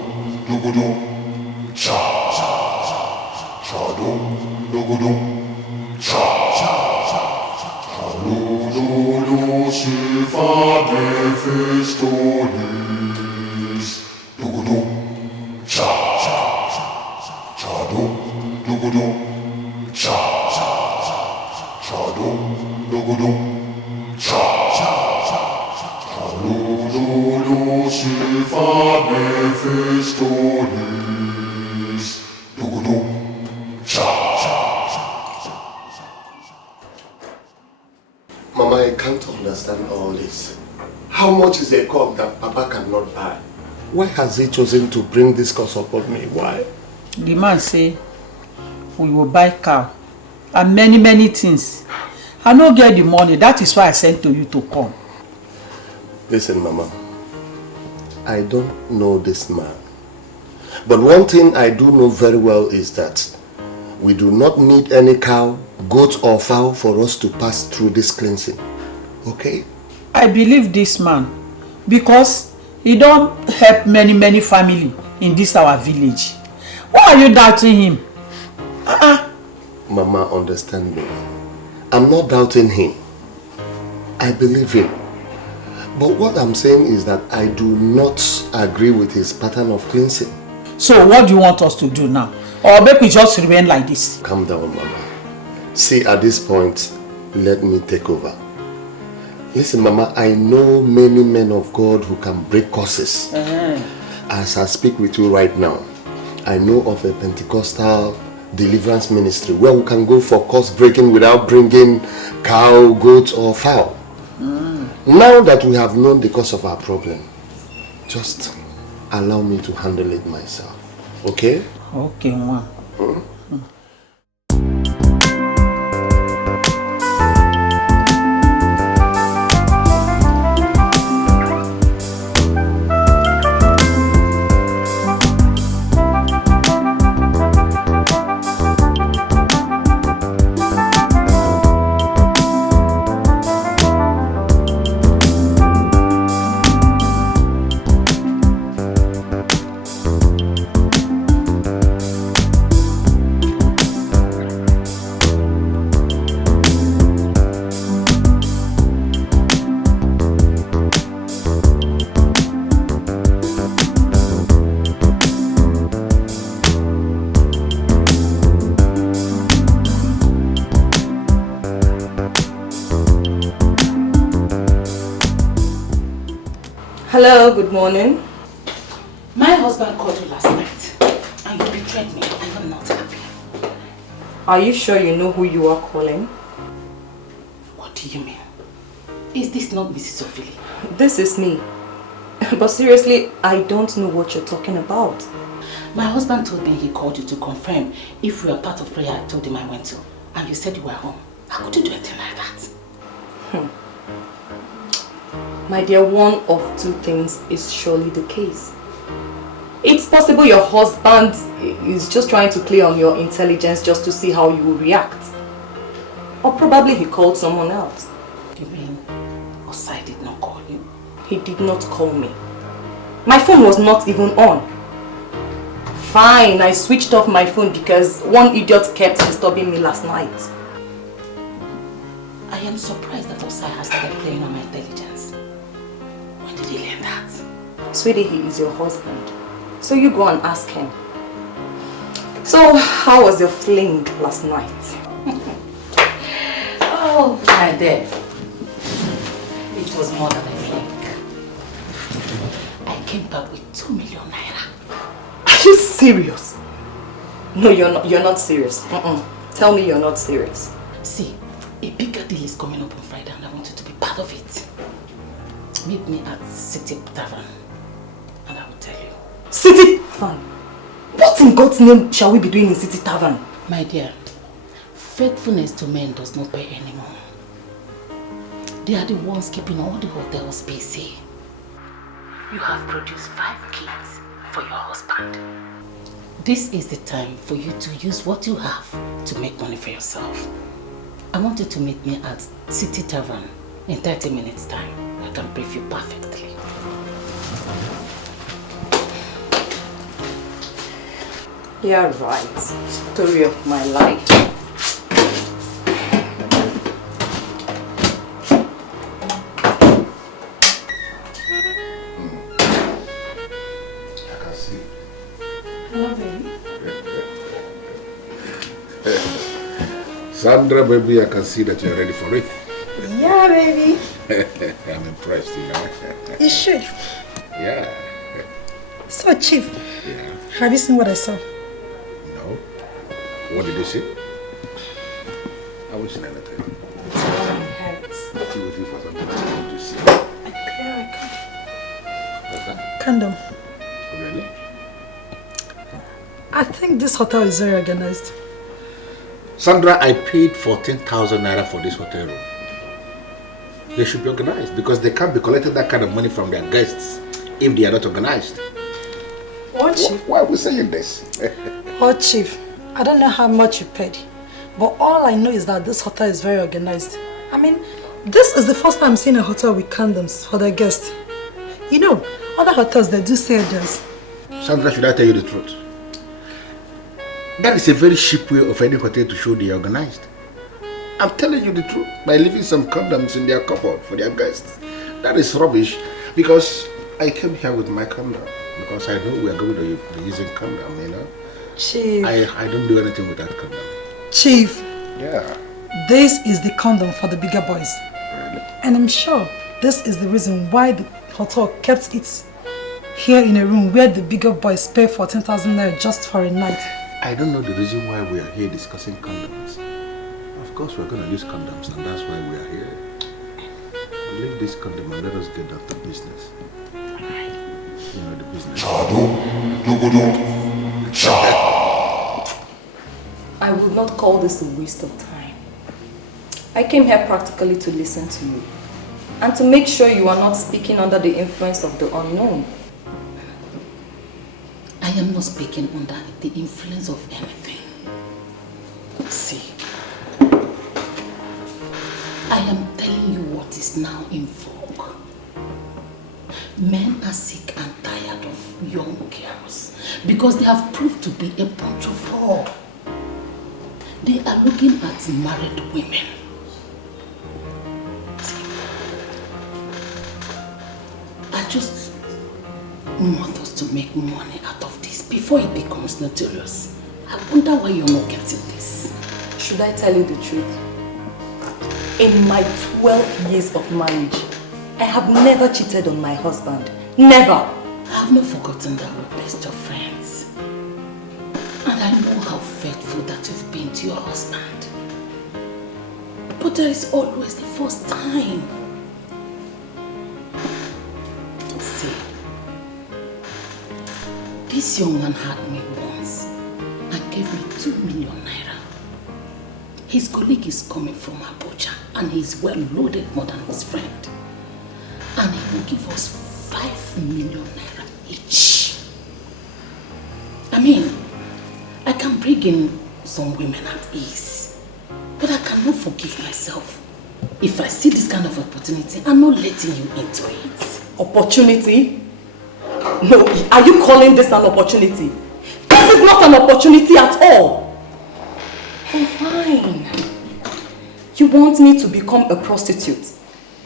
cha. Cha-dum, cha. Cha-lu-lu-lu, silver Mephistonis. Dum cha. Cha-dum, cha. Cha-dum, cha. Cha-lu-lu-lu, silver Mephistonis. Dum cha. Mama, I can't understand all this. How much is a cock that Papa cannot buy? Why has he chosen to bring this curse upon me? Why? The man say we will buy cow and many things. I no get the money. That is why I sent to you to come. Listen, Mama. I don't know this man. But one thing I do know very well is that we do not need any cow, goat or fowl for us to pass through this cleansing. Okay? I believe this man because he don't help many family in this our village. Why are you doubting him? Mama, understand me. I'm not doubting him. I believe him. But what I'm saying is that I do not agree with his pattern of cleansing. So what do you want us to do now? Or make we just remain like this? Calm down, Mama. See, at this point, let me take over. Listen, Mama, I know many men of God who can break curses. As I speak with you right now, I know of a Pentecostal deliverance ministry where we can go for curse breaking without bringing cow, goat or fowl. Now that we have known the cause of our problem, just allow me to handle it myself. Okay? Okay, Mama. Hello, good morning. My husband called you last night and you betrayed me and I'm not happy. Are you sure you know who you are calling? What do you mean? Is this not Mrs. Ophelia? This is me. But seriously, I don't know what you're talking about. My husband told me he called you to confirm if we were part of prayer I told him I went to. And you said you were home. How could you do a thing like that? My dear, one of two things is surely the case. It's possible your husband is just trying to play on your intelligence just to see how you will react. Or probably he called someone else. You mean Osai did not call you? He did not call me. My phone was not even on. Fine, I switched off my phone because one idiot kept disturbing me last night. I am surprised that Osai has started playing on my intelligence. When did he learn that? Sweetie, he is your husband. So you go and ask him. So, how was your fling last night? Oh, my dear. It was more than a fling. I came back with 2 million naira. Are you serious? No, you're not serious. Tell me you're not serious. See, a bigger deal is coming up on Friday and I want you to be part of it. Meet me at City Tavern and I will tell you. City Tavern? What in God's name shall we be doing in City Tavern? My dear, faithfulness to men does not pay anymore. They are the ones keeping all the hotels busy. You have produced 5 kids for your husband. This is the time for you to use what you have to make money for yourself. I want you to meet me at City Tavern in 30 minutes time. I can brief you perfectly. You're right. Story of my life. I can see. Hello, baby. Sandra, baby, I can see that you're ready for it. Yeah, baby. I'm impressed, you know. You should. Yeah. So, Chief, Yeah. have you seen what I saw? No. What did you see? I was in anything. Let's see with you for something to see. What's that? Condom. Really? I think this hotel is very organized. Sandra, I paid 14,000 naira for this hotel room. They should be organized because they can't be collecting that kind of money from their guests if they are not organized. What, Chief? Why are we saying this? Oh, Chief, I don't know how much you paid, but all I know is that this hotel is very organized. I mean, this is the first time I'm seeing a hotel with condoms for their guests. You know, other hotels, they do say this. Sandra, should I tell you the truth? That is a very cheap way of any hotel to show they are organized. I'm telling you the truth, by leaving some condoms in their cupboard for their guests. That is rubbish because I came here with my condom because I know we are going to be using condom, you know. Chief. I don't do anything with that condom. Chief. Yeah. This is the condom for the bigger boys. Really? And I'm sure this is the reason why the hotel kept it here in a room where the bigger boys pay 14,000 naira just for a night. I don't know the reason why we are here discussing condoms. Of course we're going to use condoms and that's why we are here. Leave this condom and let us get down to business. You know the business. I would not call this a waste of time. I came here practically to listen to you and to make sure you are not speaking under the influence of the unknown. I am not speaking under the influence of anything. See, I am telling you what is now in vogue. Men are sick and tired of young girls because they have proved to be a bunch of whore. They are looking at married women. See, I just want us to make money out of this before it becomes notorious. I wonder why you're not getting this. Should I tell you the truth? In my 12 years of marriage, I have never cheated on my husband. Never! I have not forgotten that we're best of friends. And I know how faithful that you've been to your husband. But there is always the first time. See, this young man had me once and gave me 2 million naira. His colleague is coming from Abuja and he's well loaded more than his friend. and he will give us 5 million naira each. I mean, I can bring in some women at ease, but I cannot forgive myself if I see this kind of opportunity. I'm not letting you into it. Opportunity? No, are you calling this an opportunity? This is not an opportunity at all. Oh, fine. You want me to become a prostitute?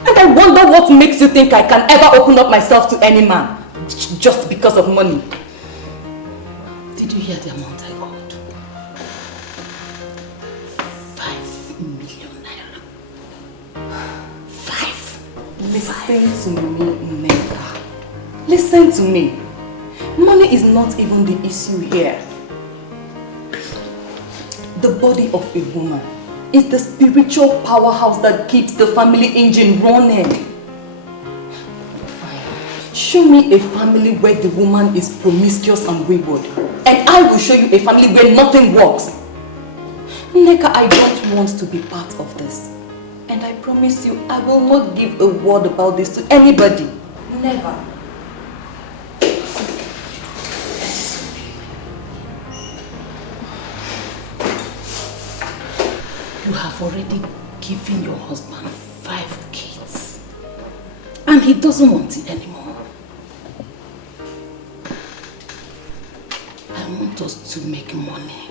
And I wonder what makes you think I can ever open up myself to any man just because of money. Did you hear the amount I called? 5 million naira. 5. Listen to me, Neka. Listen to me. Money is not even the issue here. The body of a woman is the spiritual powerhouse that keeps the family engine running. Fine. Show me a family where the woman is promiscuous and wayward, and I will show you a family where nothing works. Neka, I don't want to be part of this. And I promise you, I will not give a word about this to anybody. Never. You have already given your husband 5 kids, and he doesn't want it anymore. I want us to make money.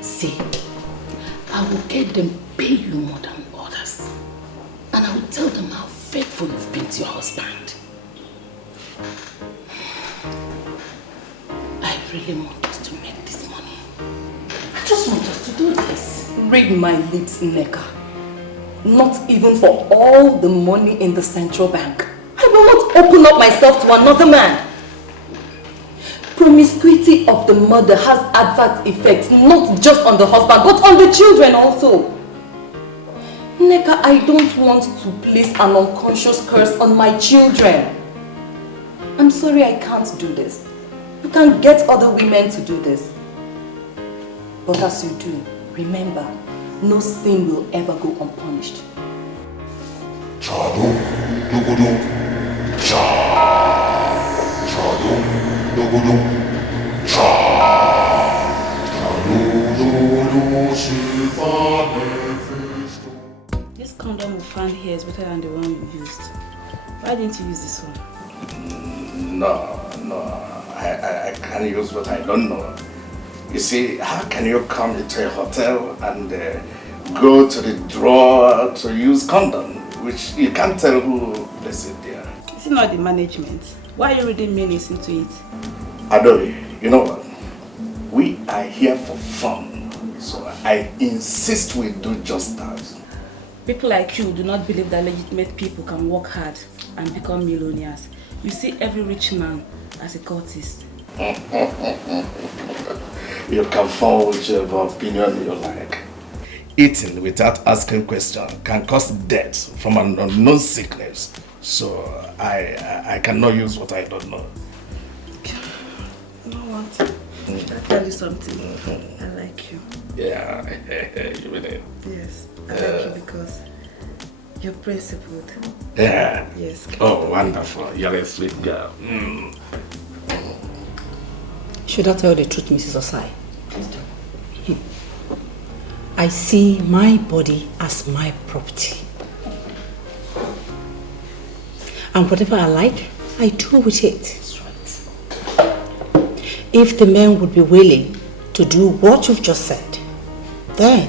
See, I will get them pay you more than others, and I will tell them how faithful you've been to your husband. I really want us to make this money. I just want us to do this. Read my lips, Neka. Not even for all the money in the central bank. I will not open up myself to another man. Promiscuity of the mother has adverse effects, not just on the husband, but on the children also. Neka, I don't want to place an unconscious curse on my children. I'm sorry I can't do this. You can get other women to do this. But as you do, remember, no sin will ever go unpunished. Chadum, dugudum, cha. Chadum, dugudum, cha. Chadududu, shiva, nefisto. This condom we found here is better than the one you used. Why didn't you use this one? No. I can't use what I don't know. You see, how can you come into a hotel and go to the drawer to use condom, which you can't tell who placed it there? Is it not the management? Why are you reading meanings into it? Adobe, you know what? We are here for fun, so I insist we do just that. People like you do not believe that legitimate people can work hard and become millionaires. You see every rich man as a cultist. You can form whichever opinion you like. Eating without asking questions can cause death from an unknown sickness. So I cannot use what I don't know. You know what? I'll tell you something. I like you. Yeah, you mean it? Yes, I like you because you're principled. Yeah. Yes. Oh, wonderful. You're a sweet girl. Should I tell the truth, Mrs. Osai? I see my body as my property. And whatever I like, I do with it. That's right. If the men would be willing to do what you've just said, then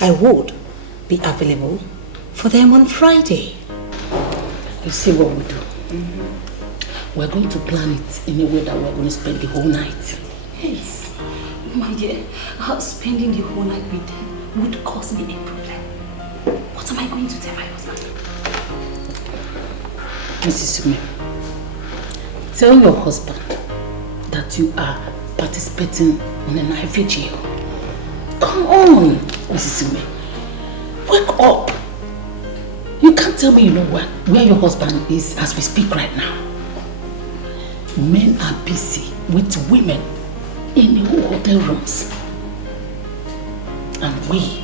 I would be available for them on Friday. You see what we do? We're going to plan it in a way that we're going to spend the whole night. Yes. My dear, spending the whole night with them would cause me a problem. What am I going to tell my husband? Mrs. Sume, tell your husband that you are participating in a night vigil. Come on, Mrs. Sume. Wake up. You can't tell me you know where your husband is as we speak right now. Men are busy with women in the hotel rooms. And we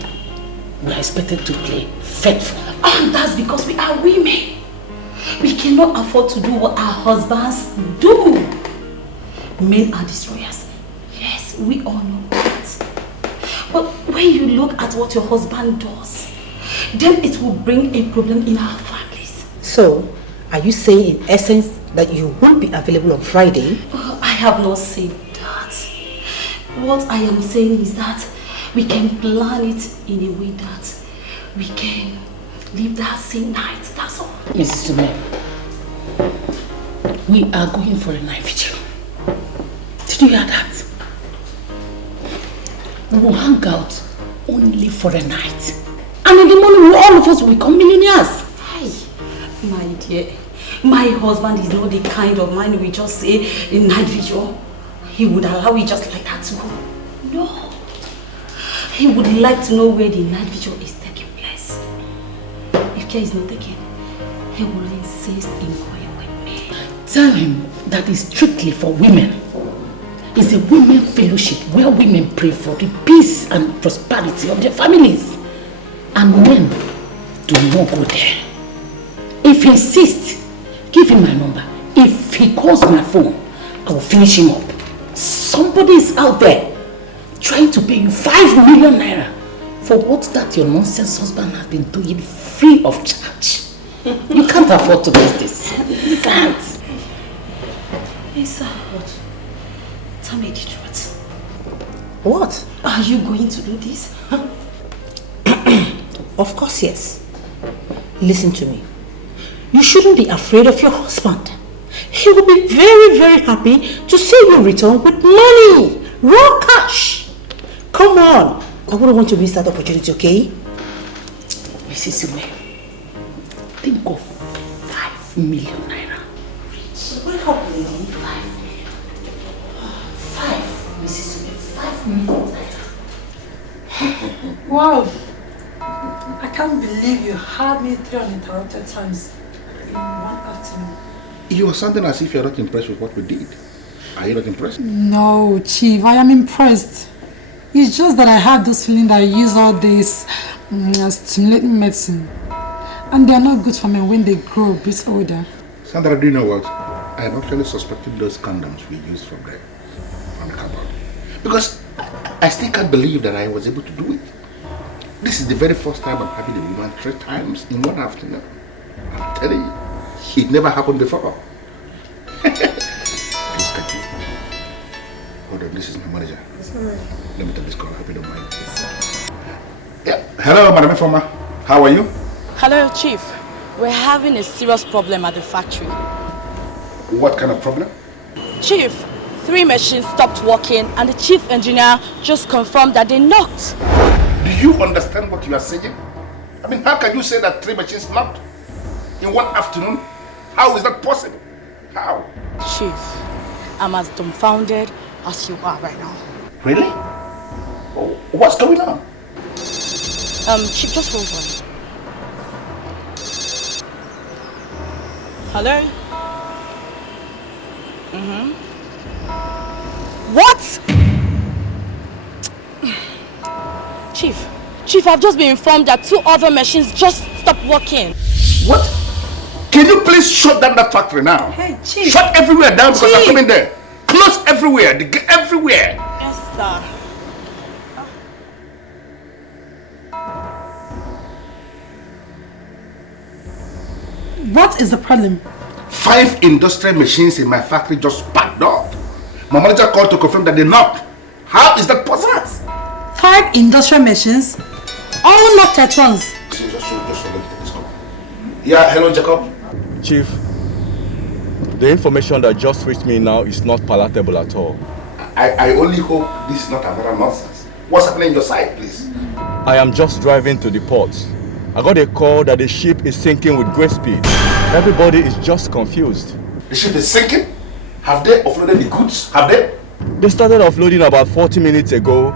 we are expected to play faithful. And that's because we are women. We cannot afford to do what our husbands do. Men are destroyers. Yes, we all know that. But when you look at what your husband does, then it will bring a problem in our families. So, are you saying in essence that you won't be available on Friday? I have not said that. What I am saying is that we can plan it in a way that we can leave that same night, that's all. Mrs. Sume, we are going for a night vigil. Did you hear that? We will hang out only for a night. And in the morning, all of us will become millionaires. Hi, my dear. My husband is not the kind of man we just say a night vigil. He would allow it just like that to go. No. He would like to know where the night vigil is taking place. If care is not taken, he will insist in going with me. Tell him that it's strictly for women. It's a women fellowship where women pray for the peace and prosperity of their families. And men do not go there. If he insists, give him my number. If he calls my phone, I will finish him up. Somebody is out there trying to pay you 5 million naira for what that your nonsense husband has been doing free of charge. You can't afford to miss this. You can't. Hey sir, what? Tell me the truth. What? Are you going to do this? Of course, yes. Listen to me. You shouldn't be afraid of your husband. He will be very, very happy to see you return with money. Raw cash. Come on. I wouldn't want to miss that opportunity, okay? Mrs. Sume, think of 5 million naira. So wake up, lady. 5 million. 5, Mrs. Sume, 5 million naira. Wow. I can't believe you had me 3 uninterrupted times in one afternoon. You are sounding as if you're not impressed with what we did. Are you not impressed? No, Chief, I am impressed. It's just that I have this feeling that I use all this stimulating medicine. And they are not good for me when they grow a bit older. Sandra, do you know what? I am actually suspecting those condoms we used from the cupboard. Because I still can't believe that I was able to do it. This is the very first time I'm having a woman 3 times in one afternoon. I'm telling you, it never happened before. Please, can you? Hold on, this is my manager. Sorry. Let me take this call, I hope you don't mind. Yeah. Hello, Madam Informer. How are you? Hello, Chief. We're having a serious problem at the factory. What kind of problem? Chief, 3 machines stopped working and the chief engineer just confirmed that they knocked. Do you understand what you are saying? I mean, how can you say that 3 machines knocked in one afternoon? How is that possible? How? Chief, I'm as dumbfounded as you are right now. Really? Oh, what's going on? Chief, just hold on. Hello? What? Chief, I've just been informed that 2 other machines just stopped working. What? Can you please shut down that factory now? Hey, Chief. Shut everywhere down because I'm coming there. Close everywhere, everywhere. Yes, sir. What is the problem? 5 industrial machines in my factory just packed up. My manager called to confirm that they knocked. How is that possible? 5 industrial machines, all knocked at once. Just let me take this call. Yeah, hello, Jacob. Chief, the information that just reached me now is not palatable at all. I only hope this is not another nonsense. What's happening on your side, please? I am just driving to the port. I got a call that the ship is sinking with great speed. Everybody is just confused. The ship is sinking? Have they offloaded the goods? Have they? They started offloading about 40 minutes ago.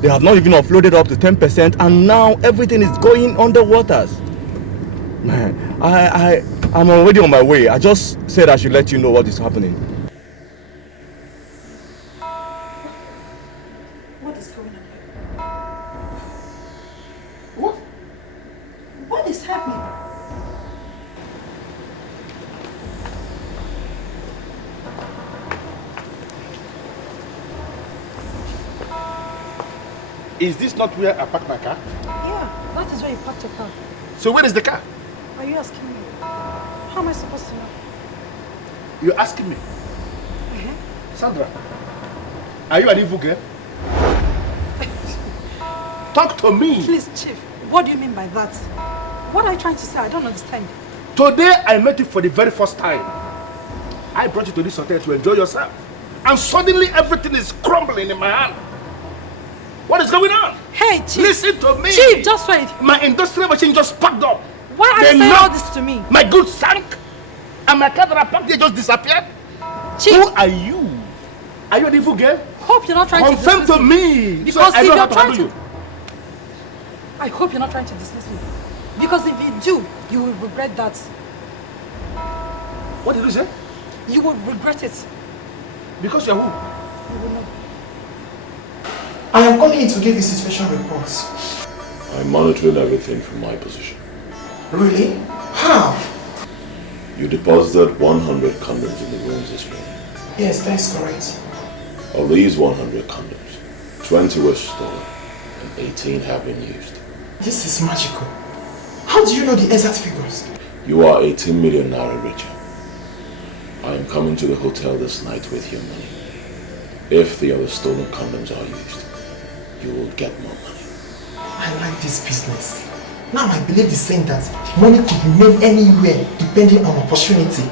They have not even offloaded up to 10% and now everything is going underwaters. Man, I'm already on my way. I just said I should let you know what is happening. What is going on Please help me. Is this not where I parked my car? Yeah, that is where you parked your car. So where is the car? Are you asking me? How am I supposed to know? You're asking me? Sandra, are you an evil girl? Talk to me. Please, Chief, what do you mean by that? What are you trying to say? I don't understand. Today I met you for the very first time. I brought you to this hotel to enjoy yourself. And suddenly everything is crumbling in my hand. What is going on? Hey, Chief. Listen to me. Chief, just wait. My industrial machine just packed up. Why are you saying all this to me? My goods sank. And my car that I packed here just disappeared. Chief. Who are you? Are you an evil girl? Hope you're not trying to confirm dismiss to me. Because so if you're trying to... I hope you're not trying to dismiss me. Because if you do, you will regret that. What did you say? You will regret it. Because you're who? You will know. I am coming in to give you situation reports. I'm monitoring everything from my position. Really? How? You deposited 100 condoms in the rooms this morning. Yes, that is correct. Of these 100 condoms, 20 were stolen and 18 have been used. This is magical. How do you know the exact figures? You are 18 million naira richer. I am coming to the hotel this night with your money. If the other stolen condoms are used, you will get more money. I like this business. Now I believe the saying that money could be made anywhere depending on opportunity.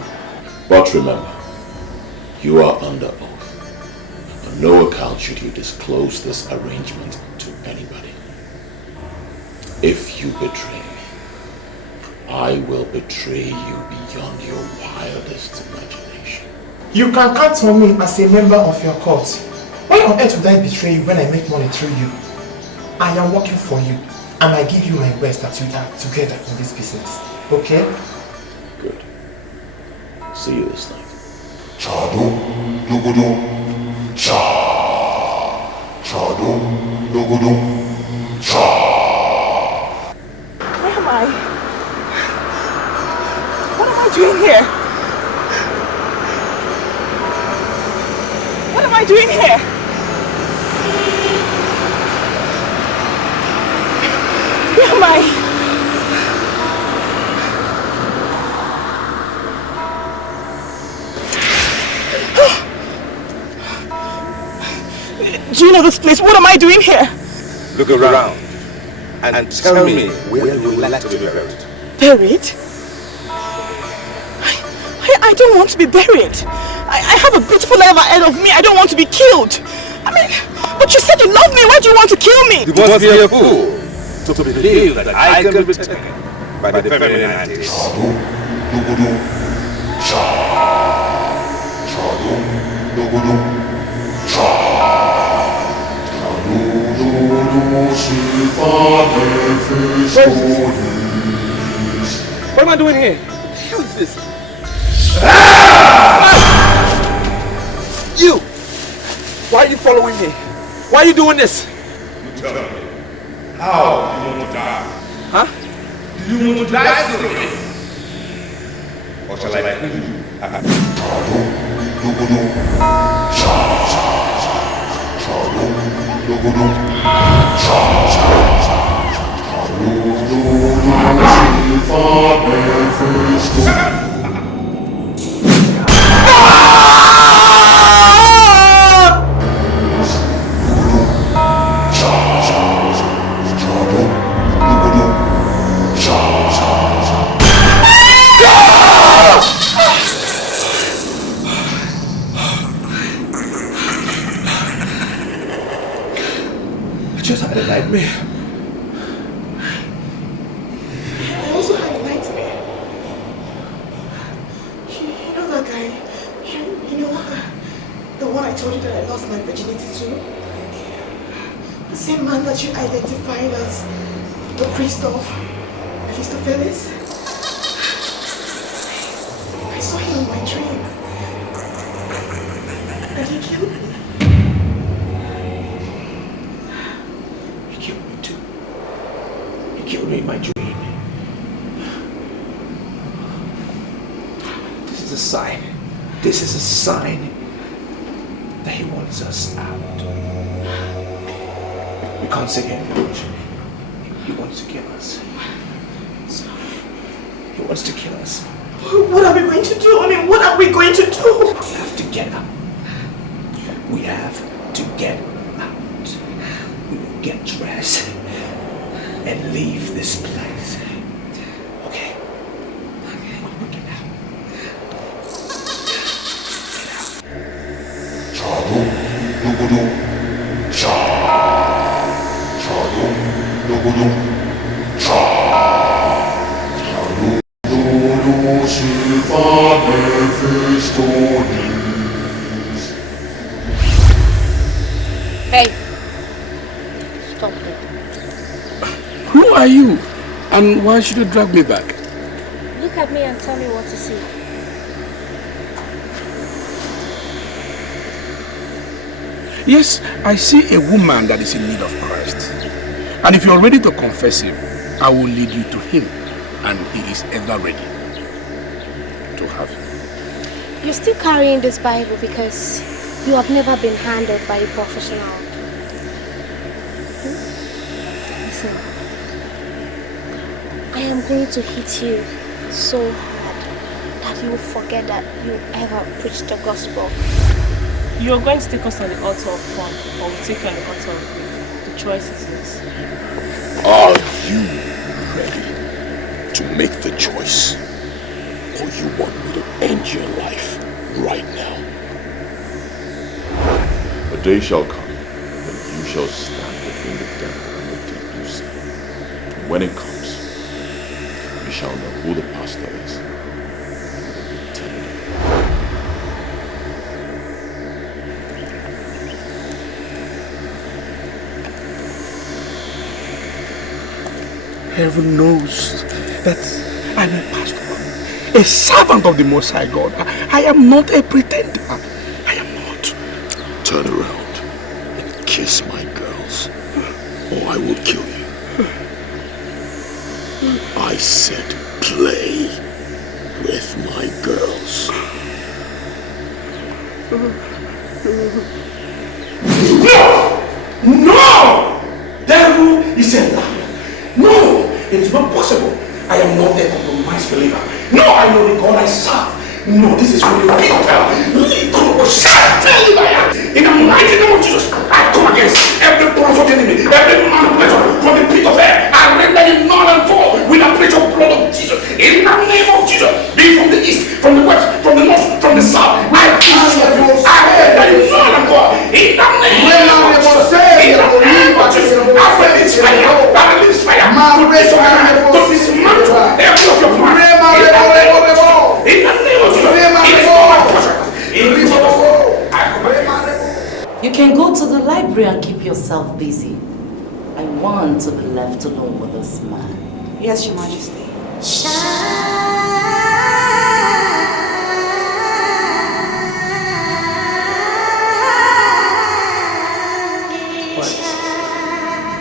But remember, you are under oath. On no account should you disclose this arrangement to anybody. If you betray me, I will betray you beyond your wildest imagination. You can count on me as a member of your court. Why on earth would I betray you when I make money through you? I am working for you, and I give you my best that we are together in this business. Okay? Good. See you this night. Chadum dugudum cha. Chadum dugudum cha. Where am I? What am I doing here? What am I doing here? Where am I? Do you know this place? What am I doing here? Look around and tell me where you would like to be buried. Buried? I don't want to be buried. I have a beautiful life ahead of me. I don't want to be killed. I mean, but you said you love me. Why do you want to kill me? You must be a fool to believe that I can be taken by the feminine antics. What am I doing here? What the hell is this? You! Why are you following me? Why are you doing this? You tell me. How do you want to die? Huh? Do you want to die slowly? Or shall I kill you? I just had a nightmare. I also had a nightmare. You know that guy? You know the one I told you that I lost my virginity to? The same man that you identified as the priest of Mephistopheles? I saw him in my dream. And he killed me. He killed me in my dream. a sign. This is a sign that he wants us out. We can't say anything. He wants to kill us. He wants to kill us. What are we going to do? I mean, what are we going to do? We have to get out. We have to get out. We will get dressed and leave this place. Okay? We will get out. Chadum, dugudum, cha. Chadum, dugudum, cha. Chadum, dugudum, silva, Mephistonis. Hey, stop it. Who are you? And why should you drag me back? Look at me and tell me what to see. Yes, I see a woman that is in need of Christ. And if you are ready to confess him, I will lead you to him. And he is ever ready to have you. You're still carrying this Bible because you have never been handled by a professional. Listen, I am going to hit you so hard that you will forget that you ever preached the gospel. You're going to take us on the altar of fun, or we'll take you on the altar of grief. The choice is yours. Are you ready to make the choice? Or you want me to end your life right now? A day shall come when you shall stand between the devil and the deep blue sea. And when it comes, you shall know who the pastor is. Heaven knows that I'm a pastor, a servant of the Most High God. I am not a pretender. I am not. Turn around and kiss my girls, or I will kill you. I said play with my girls. No! No! Devil is a liar. No! It is not possible. I am not a compromised believer. No, I know the God I serve. No, this is really people. In the mighty name of Jesus, I come against every plot of the enemy, every manipulation from the pit of hell. I render it null and void with the precious blood of Jesus. In the name of Jesus, be from the east, from the west, from the north, from the south. I render it null and void. In the name of Jesus, in the name of Jesus, I release fire, to dismantle every of your plans. In the name of Jesus, you can go to the library and keep yourself busy. I want to be left alone with this man. Yes, Your Majesty.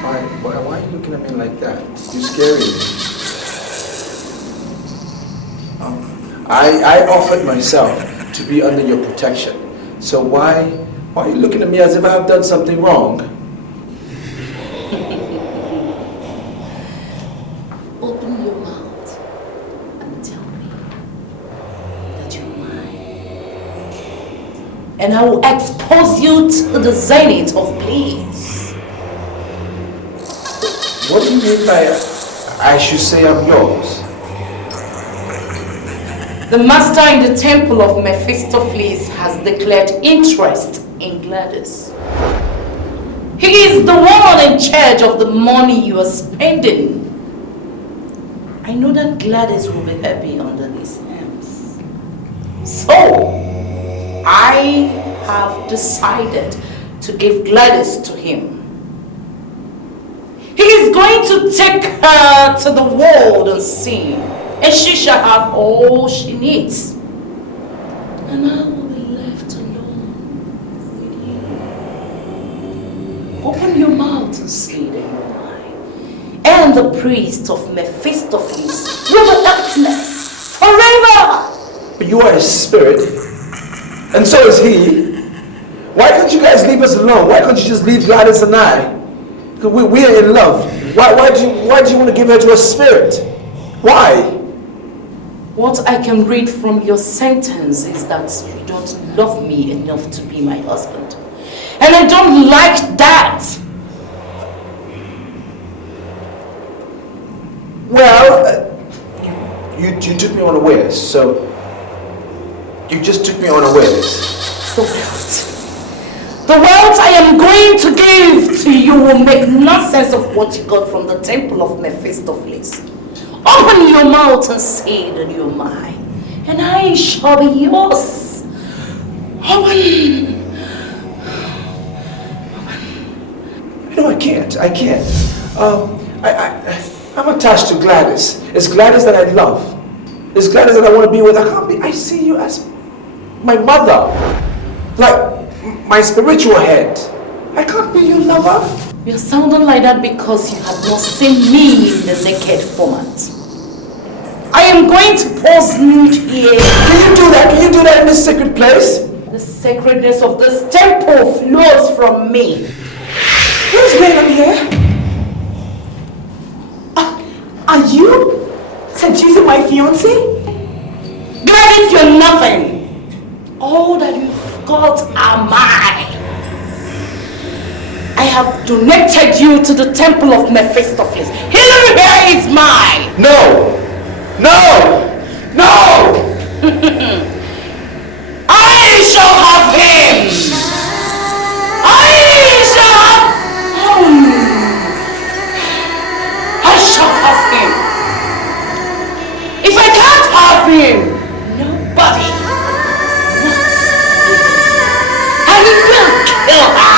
Why are you looking at me like that? You're scaring me. I offered myself to be under your protection. So why are you looking at me as if I've done something wrong? Open your mouth and tell me that you're mine. And I will expose you to the zenith of bliss. What do you mean by I should say I'm yours? The master in the temple of Mephistopheles has declared interest in Gladys. He is the one in charge of the money you are spending. I know that Gladys will be happy under his hands. So, I have decided to give Gladys to him. He is going to take her to the world and see, and she shall have all she needs. And I will be left alone with you. Open your mouth and say that you're mine. And the priest of Mephistopheles will be darkness forever. But you are his spirit, and so is he. Why can't you guys leave us alone? Why can't you just leave Gladys and I? We are in love. Why do you want to give her to a spirit? Why? What I can read from your sentence is that you don't love me enough to be my husband. And I don't like that. Well, you took me unawares, so you just took me unawares. The wealth I am going to give to you will make nonsense of what you got from the temple of Mephistopheles. Open your mouth and say that you're mine, and I shall be yours. Open. No, I can't. I'm attached to Gladys. It's Gladys that I love. It's Gladys that I want to be with. I see you as my mother. Like my spiritual head. I can't be your lover. You're sounding like that because you have not seen me in the naked format. I am going to pose nude here. Can you do that? Can you do that in this sacred place? The sacredness of this temple flows from me. What's going on here? Are you seducing my fiancé? Gladys, you're nothing. All that you've got are mine. I have donated you to the temple of Mephistopheles. Hillary here is mine. No! I shall have him. I shall have him. If I can't have him, nobody, I will kill her.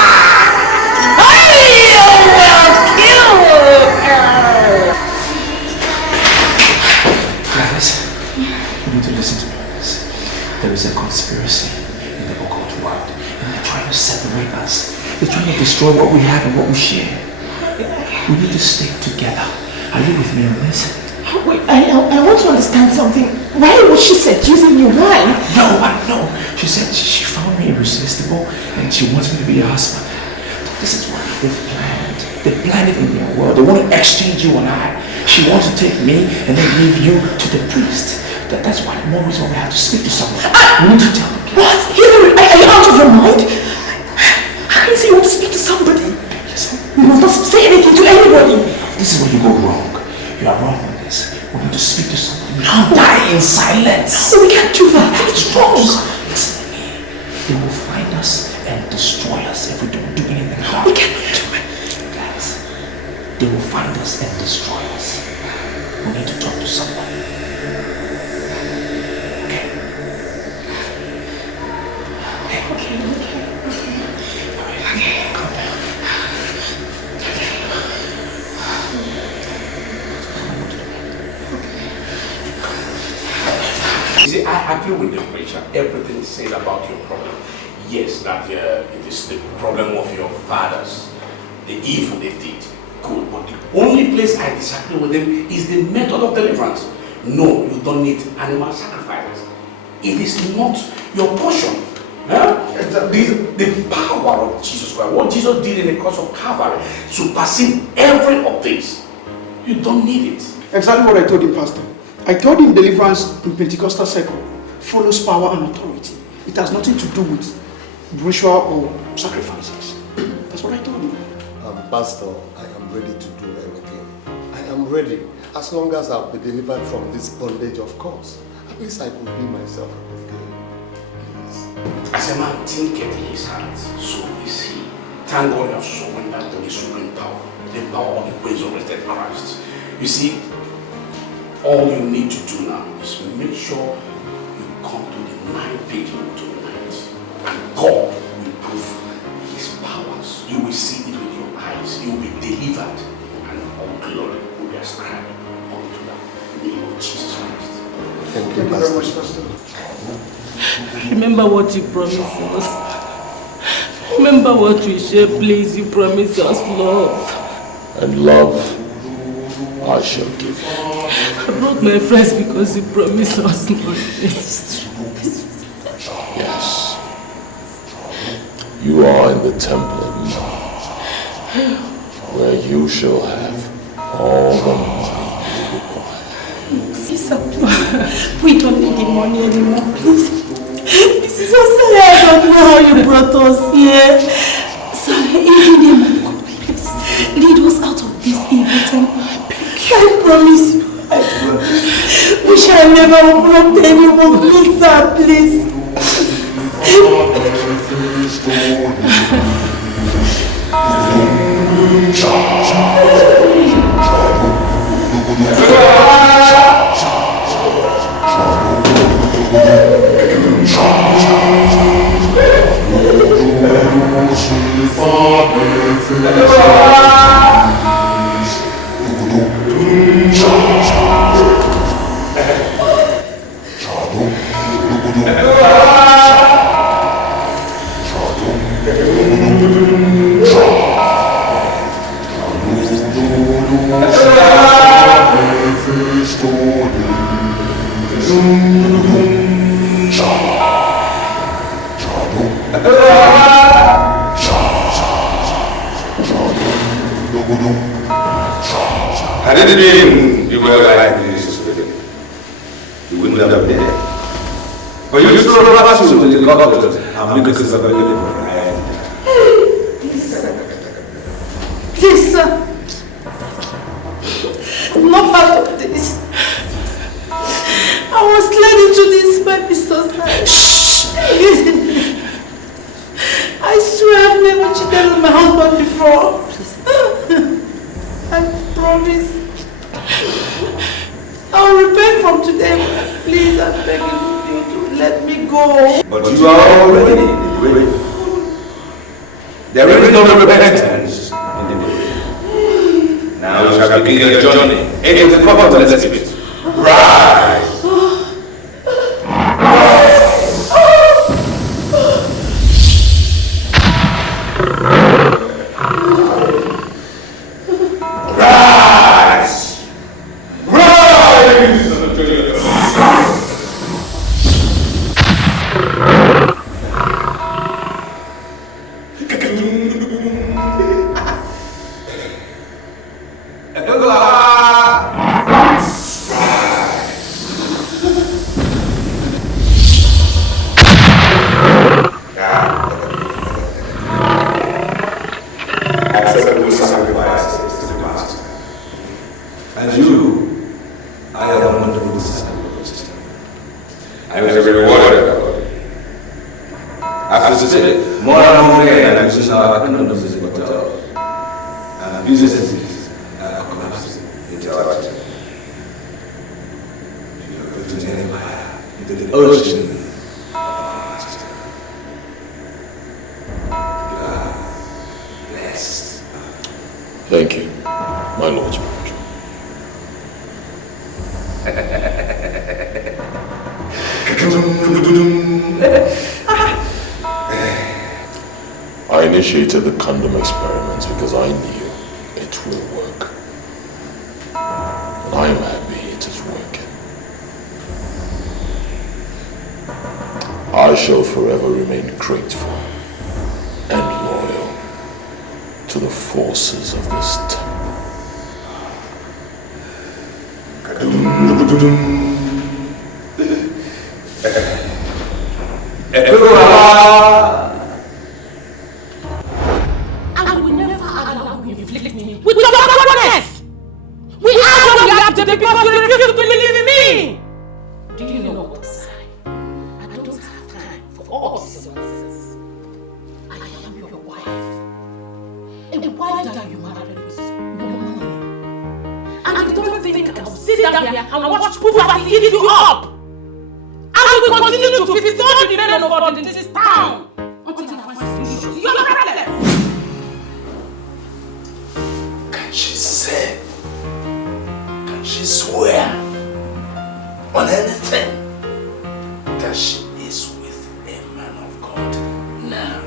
Gladys, you need to listen to me on this. There is a conspiracy in the occult world, and they're trying to separate us. They're trying to destroy what we have and what we share. We need to stick together. Are you with me on this? Wait, I want to understand something. Why was she seducing you? Why? No. She said she found me irresistible and she wants me to be her husband. This is what they've planned. They've planned it in their world. They want to exchange you and I. She wants to take me and then give you to the priest. That's why more reason we have to speak to someone. We need to tell them. What? Hillary, are you out of your mind? How can you say you want to speak to somebody? Listen. You must not say anything to anybody. This is where you go wrong. You are wrong on this. We need to speak to someone. We can't die in silence. No, we can't do that. It's wrong. Listen to me. They will find us and destroy us if we don't do anything hard. We cannot do it. Guys, they will find us and destroy us. We need to talk to someone. Okay. Calm down. You see, I agree with the preacher. Everything is said about your problem. Yes, that it is the problem of your fathers, the evil they did. Good, but the only place I disagree with them is the method of deliverance. No, you don't need animal sacrifices. It is not your portion. The power of Jesus Christ, what Jesus did in the cross of Calvary, surpassing every of this. You don't need it. Exactly what I told him, Pastor. I told him deliverance in Pentecostal circle follows power and authority. It has nothing to do with ritual or sacrifices. That's what I told him. Pastor, I am ready to do anything. I am ready. As long as I'll be delivered from this bondage, of course. At least I could be myself at this game. Please. As a man thinketh in his heart, so is he. Thank God you have surrendered to the supreme power, the power of the resurrected Christ. You see, all you need to do now is make sure you come to the night vigil tonight. And God will prove his powers. You will see it with your eyes. You will be delivered. And all glory will be ascribed unto the name of Jesus Christ. Thank you very much, Pastor. Remember what you promised us. Remember what we share, please. You promised us love. And love I shall give. I brought my friends because you promised us love. You are in the temple of Mars, where you shall have all the money you require. Sisa, please. We don't need the money anymore, please. This is so sad. I don't know how you brought us here. So, in the name of God, please, lead us out of this evil temple. I promise you. I promise. We shall never open up to anyone, please, sir, please. I didn't dream you were like this. You wouldn't have been there. But you still have to the doctors and make us available for hand. Please, sir. I'm not part of this. I was led into this by Mr. Shh! I swear I've never cheated on my husband before. I promise. I'll repent from today. Please, I'm begging you to let me go. But you are already grateful. There is no repentance in the way. Now you shall begin your journey into the comfortless spirit. Rise! Thank you, my lord's patron. I initiated the condom experiments because I knew it will work. And I am happy it is working. I shall forever remain grateful and loyal to the forces of this temple. I will never allow you to inflict me with your backwardness! We are what we have to because you refuse to believe in me! Do you know what to say? I don't have time for all these nonsense. I am your wife. And why that you married with your money? And you don't think I will sit down here and watch poverty eat you up? I will continue to feast all the men of God in this town until I find solution to your problem. Can she say? Can she swear on anything that she is with a man of God now?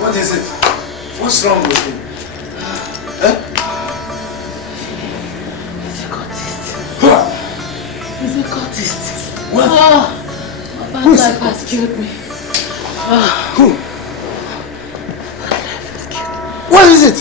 What is it? What's wrong with him? What? My bad life has killed me. Who? What is it?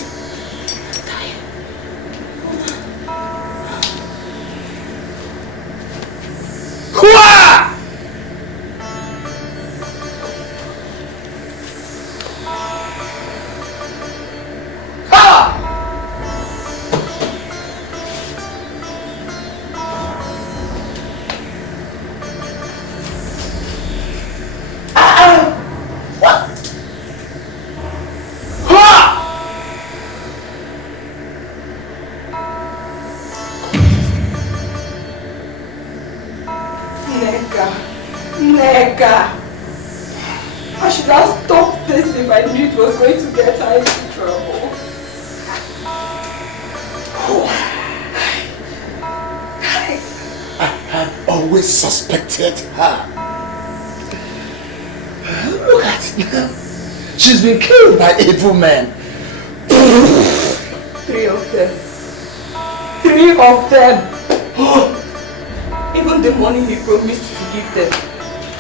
I should have stopped this if I knew it was going to get her into trouble. I had always suspected her. Look at it now. She's been killed by evil men. 3 of them. 3 of them. Even the money he promised to give them.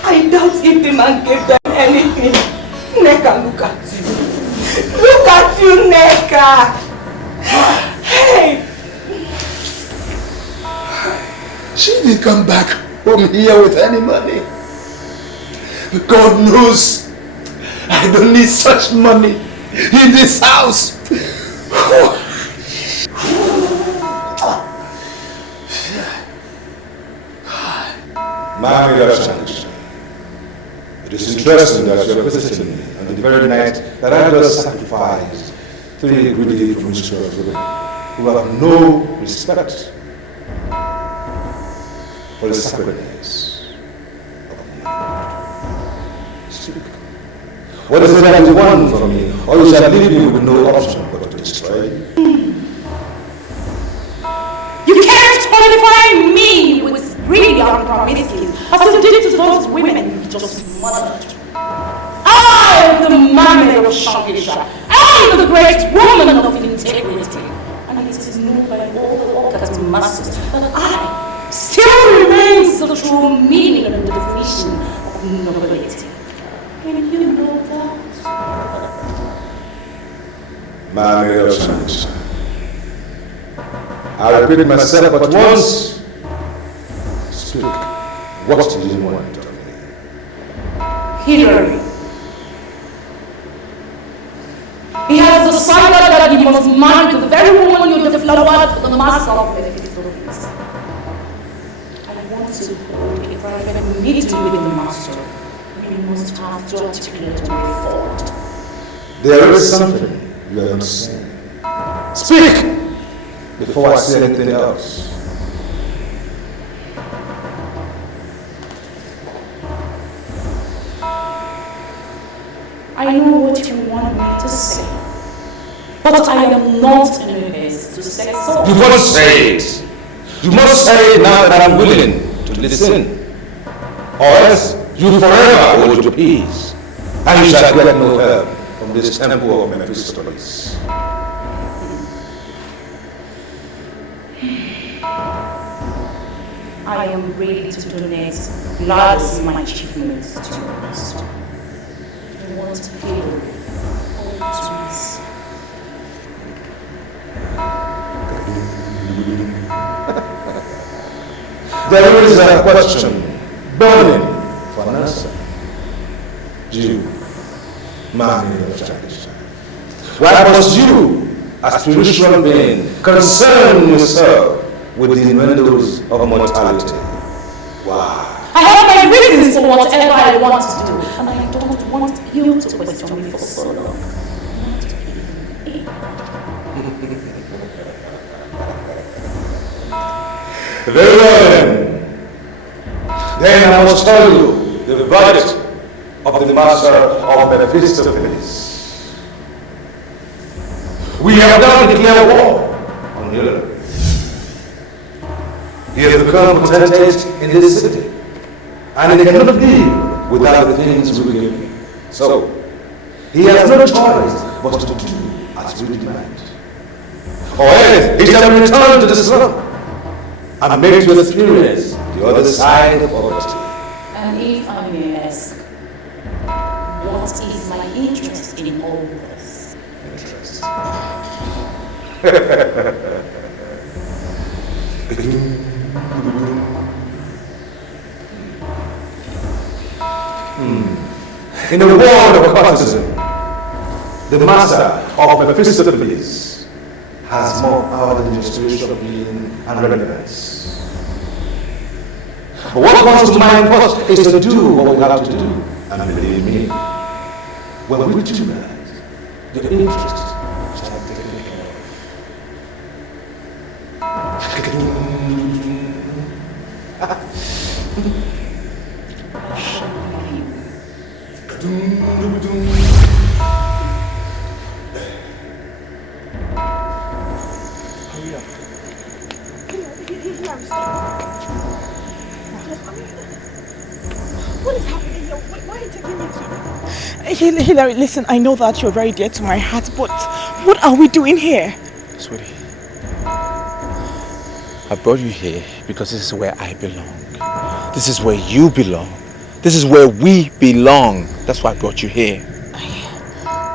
I doubt if the man gave them anything. Neka, look at you. Look at you, Neka. Hey. She didn't come back home here with any money. God knows I don't need such money in this house. My Edochie, it is interesting that you are visiting me on the very night that I just sacrificed 3 greedy promiscuous women who have no respect for the sacredness of man. Speak. What is it that you want from me, or you shall leave me with no option but to destroy you? You can't qualify me with greedy and promiscuous as you did to those women you just murdered. I am the man of Shangisha. I am the great woman of integrity. And it is known by all the Okechi masters that I still remains the true meaning and definition of nobility. And you know that. My Edochie, I repeat myself but once. Speak. What do you want of me? Hillary. He has decided that he must marry the very woman you deflowered for the master of the office. I want to hold a private meeting with the master. We must have to articulate a way forward. There is something you are not saying. Speak before I say anything else. I know what you want me to say, but I am not in a haste to say so. You must say it. You must say it now that I'm willing to listen. Or else you forever hold your peace, and you shall get no help from this temple of Mephistopheles. I am ready to donate blood as my achievements to your master. I want to feel all to myself. There is a question burning for an answer. You, my Edochie, why must you, as a spiritual being, concern yourself with the innuendos of mortality? Why? I have my reasons for whatever I want to do, and I don't want you to question me for so long. Very well then. Then I must tell you the verdict of the master of Mephistopheles. We have now declared war on Hillary. He has become potentate in this city, and he cannot live without the things we give him. So, he has no choice but to do as we demand. Or else he shall return to the slum and make to experience the other side of poverty. if I may ask, what is my interest in all this? Interest. In the world of occultism, the master of Mephistopheles has more power than your spiritual being and relevance. What comes to mind first is to do what we have to do. And believe me, when we do that, your interest shall be taken care What is happening here? Why are you taking me to? Hilary, listen, I know that you're very dear to my heart, but what are we doing here? Sweetie, I brought you here because this is where I belong. This is where you belong. This is where we belong. That's why I brought you here.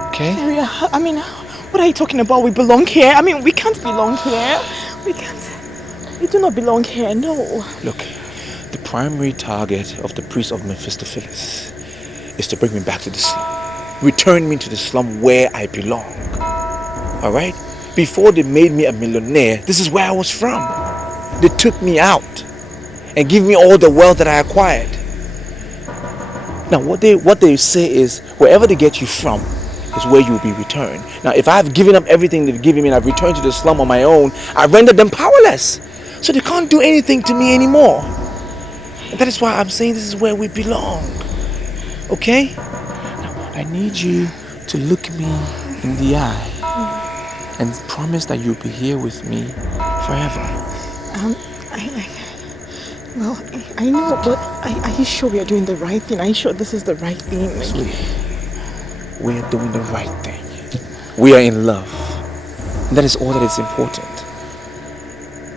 Okay? Hilary, I mean, what are you talking about? We belong here? I mean, we can't belong here. We can't. We do not belong here, no. Look, the primary target of the priest of Mephistopheles is to bring me back to the slum. Return me to the slum where I belong. Alright? Before they made me a millionaire, this is where I was from. They took me out and give me all the wealth that I acquired. Now what they say is, wherever they get you from is where you will be returned. Now if I've given up everything they've given me and I've returned to the slum on my own, I've rendered them powerless. So they can't do anything to me anymore. And that is why I'm saying this is where we belong. Okay? Now, I need you to look me in the eye and promise that you'll be here with me forever. I know, but are you sure we are doing the right thing? Are you sure this is the right thing? Sweetie, we are doing the right thing. We are in love. And that is all that is important.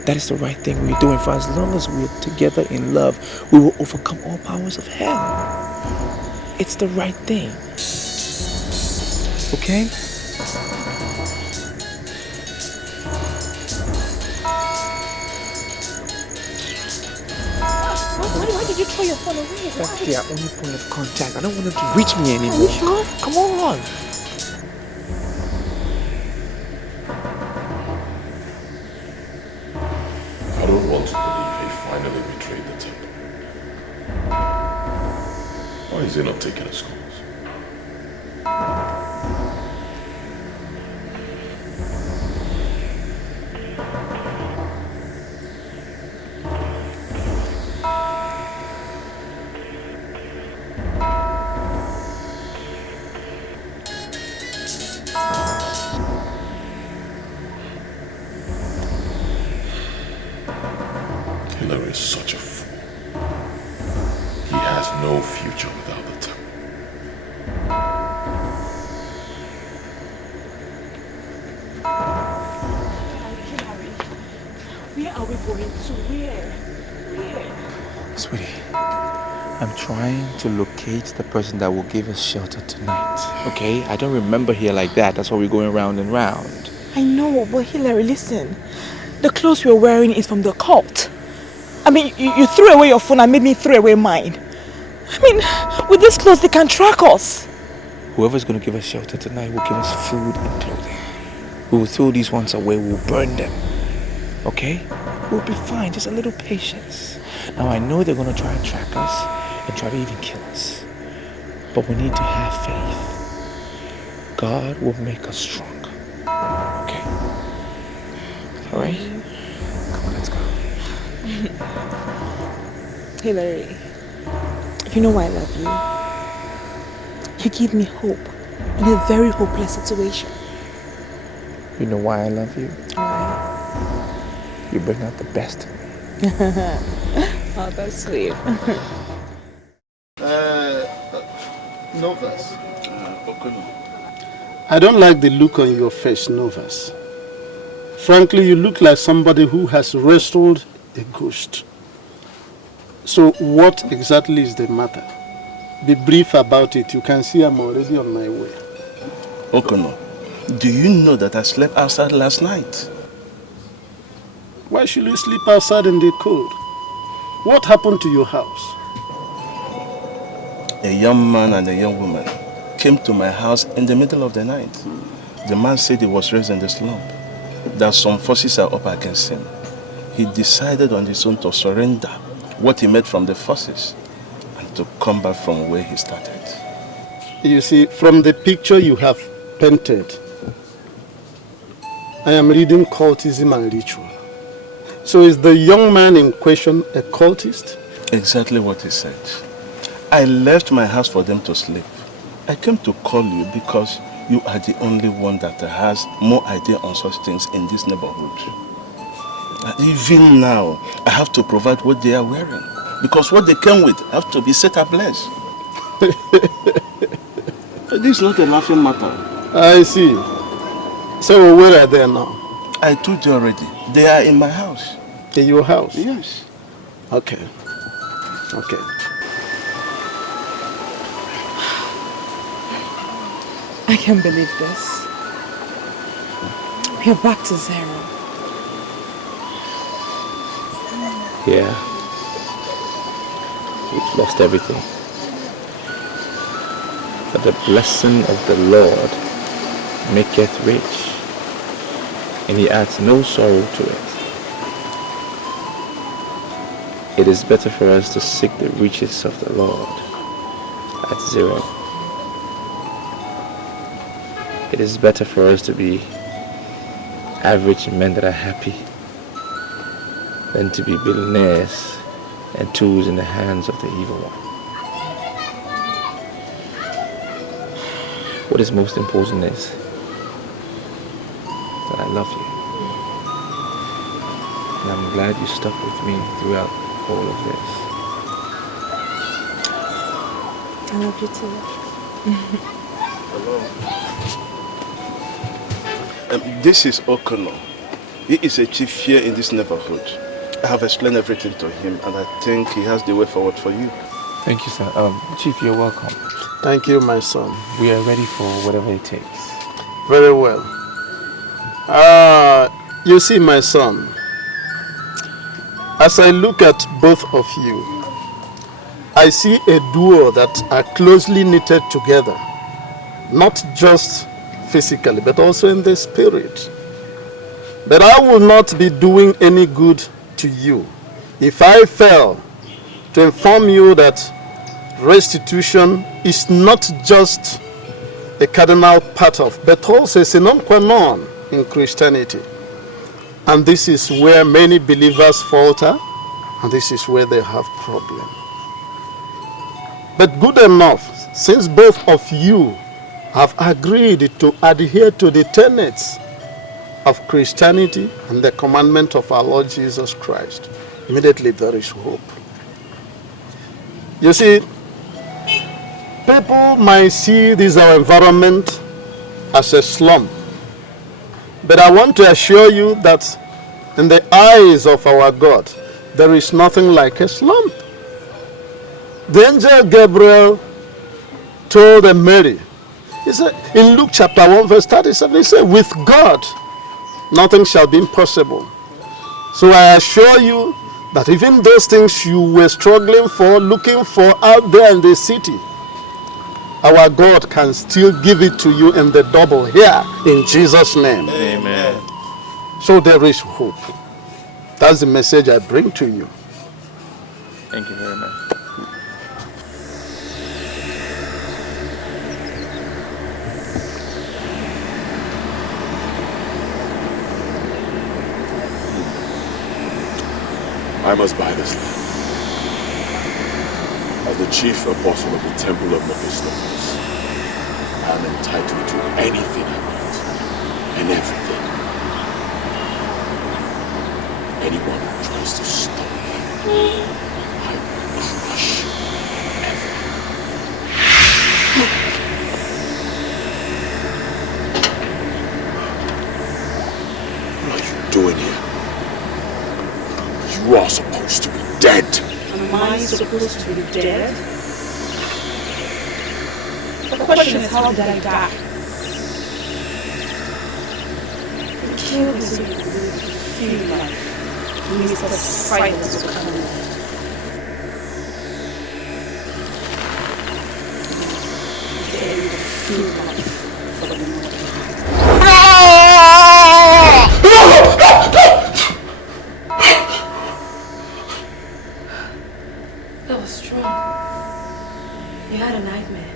That is the right thing we're doing. For as long as we're together in love, we will overcome all powers of hell. It's the right thing. Okay? Why did you throw your phone away? That's their only point of contact. I don't want them to reach me anymore. Are you sure? Come on. I don't want to believe he finally betrayed the temple. Why is he not taking his calls? Hilary is such a fool. He has no future without the temple. Where are we going to? Where? Sweetie, I'm trying to locate the person that will give us shelter tonight. Okay? I don't remember here like that. That's why we're going round and round. I know, but Hilary, listen. The clothes we're wearing is from the cult. I mean, you threw away your phone and made me throw away mine. I mean, with these clothes, they can track us. Whoever's going to give us shelter tonight will give us food and clothing. We will throw these ones away. We'll burn them. Okay? We'll be fine. Just a little patience. Now, I know they're going to try and track us and try to even kill us. But we need to have faith. God will make us stronger. Okay? All right? Come on, let's go. Hilary, you know why I love you. You give me hope in a very hopeless situation. You know why I love you? Why? You bring out the best in me. Oh, that's sweet. Novus. I don't like the look on your face, Novus. Frankly, you look like somebody who has wrestled a ghost. So what exactly is the matter? Be brief about it. You can see I'm already on my way. Okono, do you know that I slept outside last night? Why should you sleep outside in the cold? What happened to your house? A young man and a young woman came to my house in the middle of the night. The man said he was raised in the slum, that some forces are up against him. He decided on his own to surrender what he made from the forces and to come back from where he started. You see, from the picture you have painted, I am reading cultism and ritual. So is the young man in question a cultist? Exactly what he said. I left my house for them to sleep. I came to call you because you are the only one that has more idea on such things in this neighborhood. Even now, I have to provide what they are wearing because what they came with have to be set ablaze. This is not a laughing matter. I see. So where are they now? I told you already. They are in my house. In your house? Yes. Okay. Okay. I can't believe this. We are back to zero. Yeah. We've lost everything. But the blessing of the Lord maketh rich, and he adds no sorrow to it. It is better for us to seek the riches of the Lord at zero. It is better for us to be average men that are happy than to be billionaires and tools in the hands of the evil one. What is most important is that I love you. And I'm glad you stuck with me throughout all of this. I love you too. Hello. This is Okono. He is a chief here in this neighborhood. I have explained everything to him and I think he has the way forward for you. Thank you, sir. Chief, you're welcome. Thank you, my son. We are ready for whatever it takes. Very well. You see, my son, as I look at both of you, I see a duo that are closely knitted together, not just physically, but also in the spirit. But I will not be doing any good to you if I fail to inform you that restitution is not just a cardinal part of, but also a sine qua non in Christianity. And this is where many believers falter, and this is where they have problems. But good enough, since both of you have agreed to adhere to the tenets of Christianity and the commandment of our Lord Jesus Christ, immediately there is hope. You see, people might see this our environment as a slum, but I want to assure you that in the eyes of our God, there is nothing like a slum. The angel Gabriel told Mary, he said, in Luke chapter 1 verse 37, he said, with God, nothing shall be impossible. So I assure you that even those things you were struggling for, looking for out there in the city, our God can still give it to you in the double here, in Jesus' name. Amen. So there is hope. That's the message I bring to you. Thank you very much. I must buy this land. As the chief apostle of the temple of Mephistopheles, I am entitled to anything I want, and everything. Anyone who tries to stop me, I will crush forever. What are you doing here? You are supposed to be dead. Am I supposed to be dead? The question is, how did I die? The king is a feel like Mr. Silence will come in. That was strong. You had a nightmare.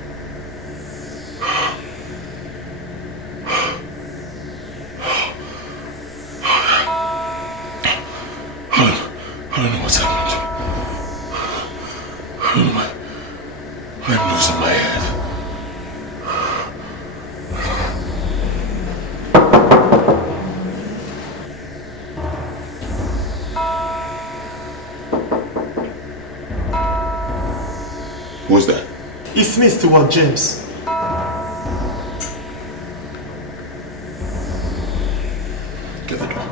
I don't know what's happening. I'm losing my head. Who's that? It's me, Stewart James. Give it up.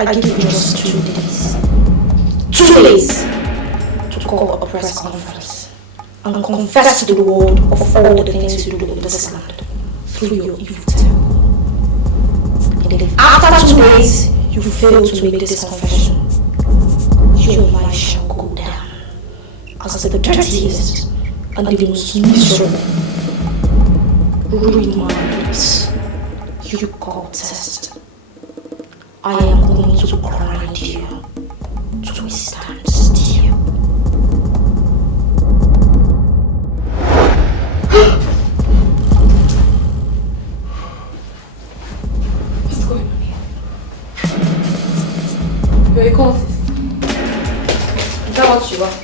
I give you just 2 days. 2 days to call a press conference and confess to the world of all the things you do in this land through your evil tongue. And if after 2 days you fail to make this confession, your life shall go down as the dirtiest and the most miserable reminders you call test. I am going to grind you to a standstill. What's going on here? You're a cultist. Is that what you are?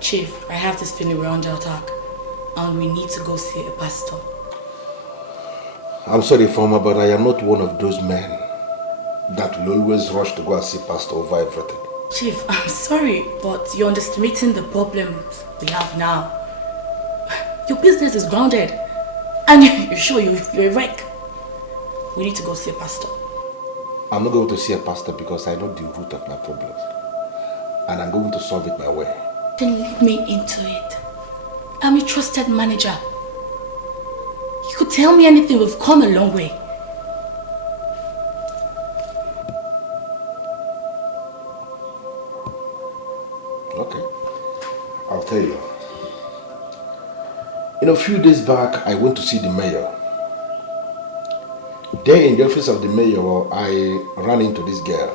Chief, I have this feeling we're under attack and we need to go see a pastor. I'm sorry, Farmer, but I am not one of those men that will always rush to go and see pastor over everything. Chief, I'm sorry, but you're underestimating the problems we have now. Your business is grounded and you're sure you're a wreck. We need to go see a pastor. I'm not going to see a pastor because I know the root of my problems. And I'm going to solve it my way. Then lead me into it. I'm a trusted manager. You could tell me anything, we've come a long way. Okay, I'll tell you. A few days back, I went to see the mayor. There in the office of the mayor, I ran into this girl.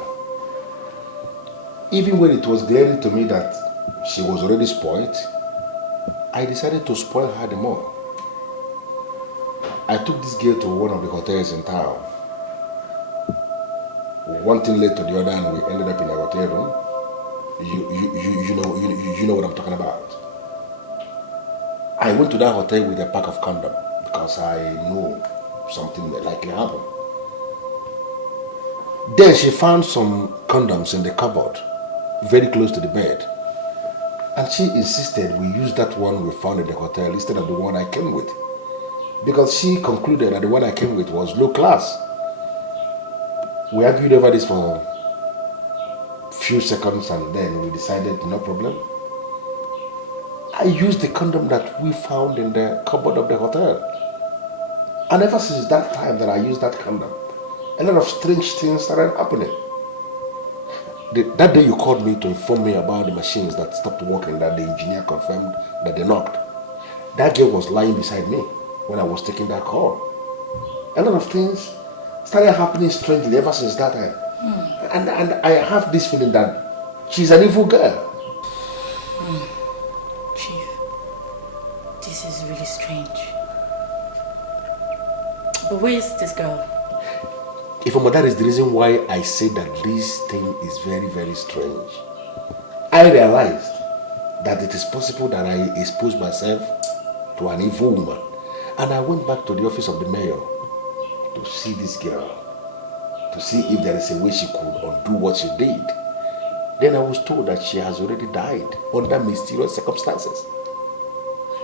Even when it was glaring to me that she was already spoiled, I decided to spoil her the more. I took this girl to one of the hotels in town. One thing led to the other and we ended up in a hotel room. You know what I'm talking about. I went to that hotel with a pack of condoms because I knew something may likely happen. Then she found some condoms in the cupboard, very close to the bed. And she insisted we use that one we found in the hotel instead of the one I came with. Because she concluded that the one I came with was low class. We argued over this for a few seconds and then we decided no problem. I used the condom that we found in the cupboard of the hotel. And ever since that time that I used that condom, a lot of strange things started happening. That day you called me to inform me about the machines that stopped working, that the engineer confirmed that they knocked. That girl was lying beside me when I was taking that call. a lot of things started happening strangely ever since that time. And I have this feeling that she's an evil girl. Chief, this is really strange. But where is this girl? Ifeoma, that is the reason why I say that this thing is very, very strange. I realized that it is possible that I exposed myself to an evil woman. And I went back to the office of the mayor to see this girl, to see if there is a way she could undo what she did. Then I was told that she has already died under mysterious circumstances.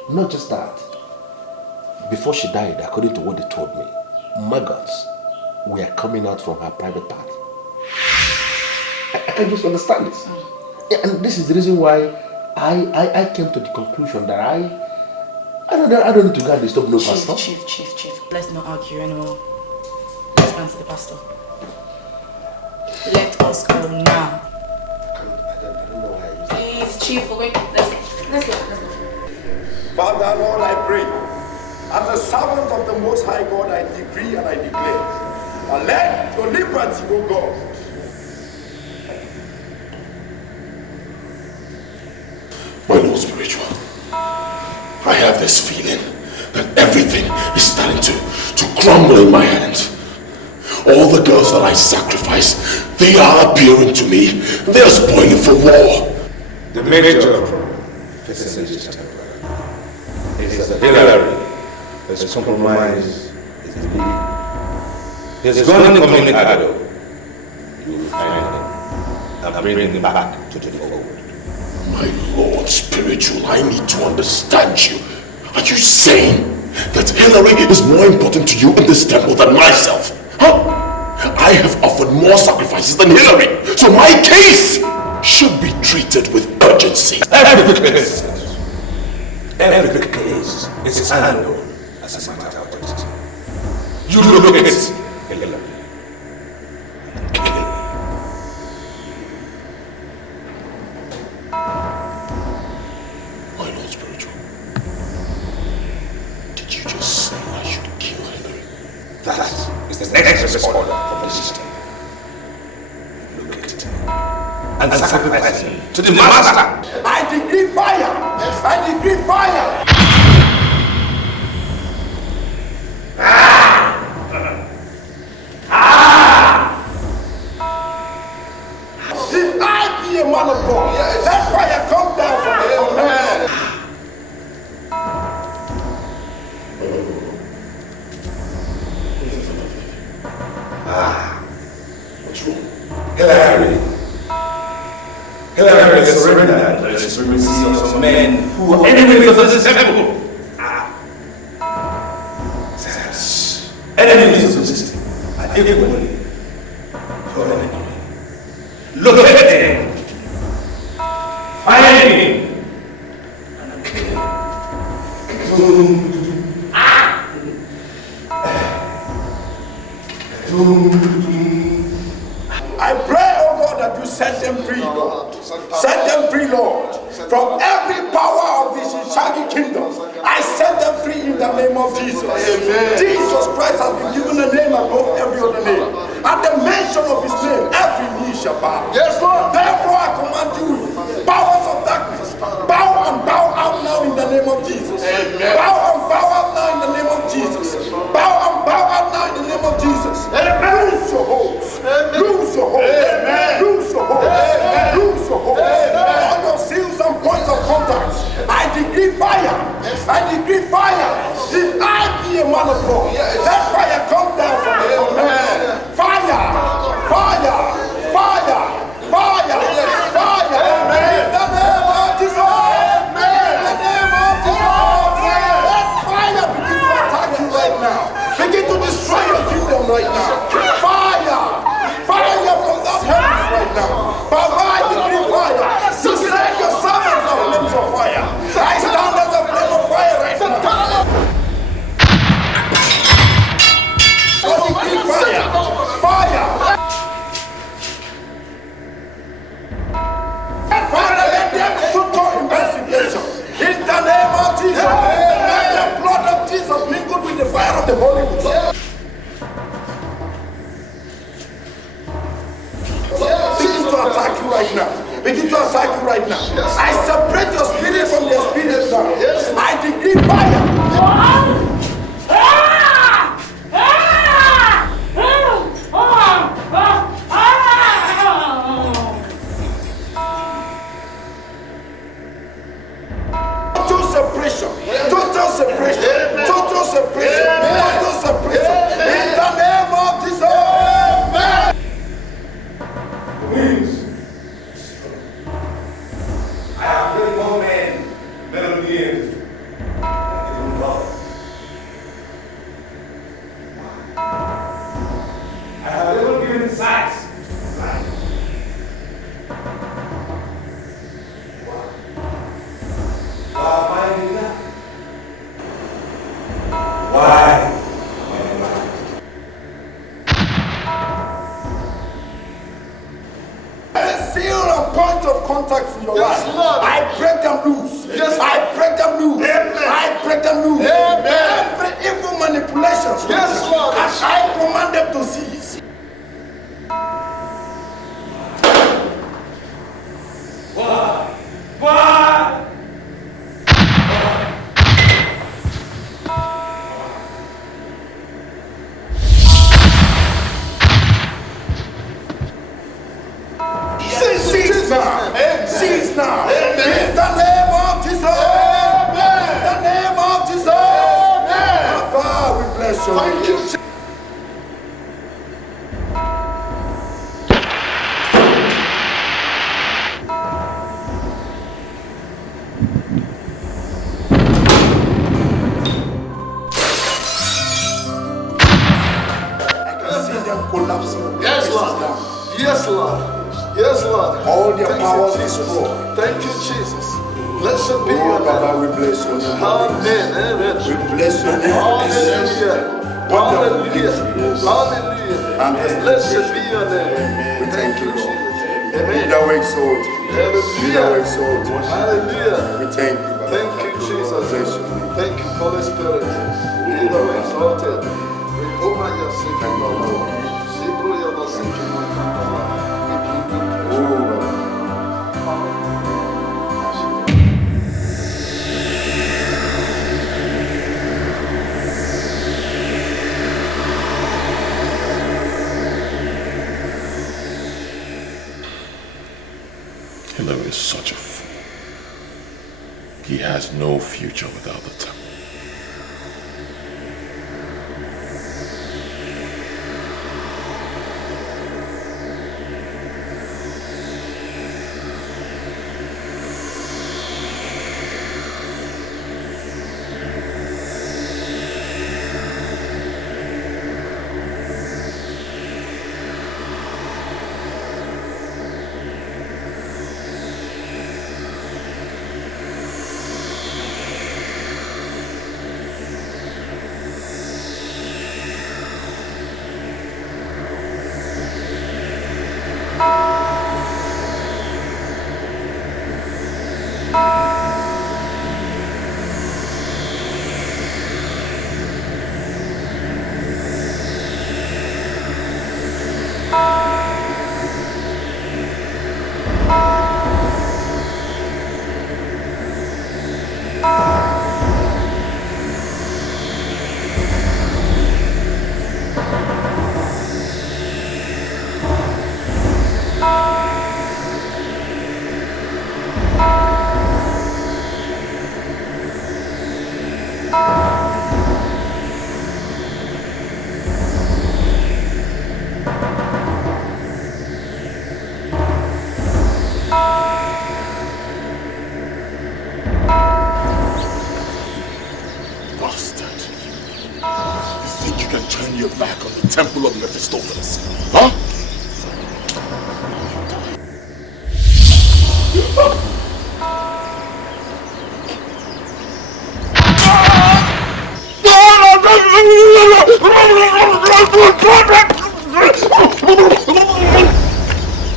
Not just that. Before she died, according to what they told me, maggots were coming out from her private part. I can just understand this. Yeah, and this is the reason why I came to the conclusion that I don't need to go and disturb no pastor. Chief, let's not argue anymore. Let's answer the pastor. Let us go now. Please, Chief, we're going. Let's go. Father, Lord, I pray, as a servant of the Most High God, I decree and I declare, and let your liberty, O God. My Lord Spiritual, I have this feeling that everything is starting to crumble in my hands. All the girls that I sacrifice, they are appearing to me. They are spoiling for war. The major problem facing this temple is that Hillary has compromised his belief. He's going to Ini Edo. You will find him and bring him back to the fold. My Lord Spiritual, I need to understand you. Are you saying that Hillary is more important to you in this temple than myself? Huh? I have offered more sacrifices than Hillary, so my case should be treated with urgency. Every case is handled as a matter of urgency. You look at Hillary. My Lord Spiritual, did you just say I should kill Hillary? That is the next order for Felicity. Look at it and sacrifice him to the master. I decree fire! I decree fire! If I be a man of God, let fire come down from heaven. What's wrong? Hillary has surrendered to the supremacy of some men who are enemies of this temple. Enemies of the system are equally your enemy. Look at him! Find him! And kill him. I pray, oh God, that you set them free, Lord. Set them free, Lord. From every power of this shaggy kingdom, I set them free in the name of Jesus. Amen. Jesus Christ has been given a name above every other name. At the mention of his name, every knee shall bow. Yes, Lord. Therefore, I command you, powers of darkness, bow and bow out now in the name of Jesus. Amen. Bow and bow out now in the name of Jesus. Bow and bow out now in the name of Jesus. Amen. Lose your hopes. Lose your hope. Lose your hope. Lose your hope. All your seals and points of contact, I decree fire. I decree fire. If I be a man of God, let fire come down from heaven. Fire. Fire. Fire. right now. Begin to attack you right now. I separate your spirit from their spirit now. I decree fire. Total separation. Total separation. Total separation. Total separation. In the name of Jesus. Please. I have many more men than on the end. I have never given sights. Why? Seal and point of contact in your life. I break them loose. Yes, I break them loose. I break them loose. Every evil manipulation. Yes, Lord. As I command them to cease. Why? Cease now. Cease now. In the name of Jesus. In the name of Jesus. Papa, we bless you. Thank you. I can see them collapsing. Yes, Lord. Yes, Lord. Yes, Lord. All their powers destroyed. Thank you, Jesus. Blessed be your name. Baba, we bless your name. Amen. Amen. We bless your name. Hallelujah. Hallelujah. Hallelujah. Blessed be your name. We thank you, Lord. Amen. Be thou exalted. Be thou Hallelujah. exalted. Hallelujah. We thank you, Baba. Thank you, Jesus. Bless your name. Thank you, Holy Spirit. Be thou exalted. Recover your second, Lord. Sibro your second, Hillary is such a fool. He has no future without the temple. Temple of Mephistopheles. Huh?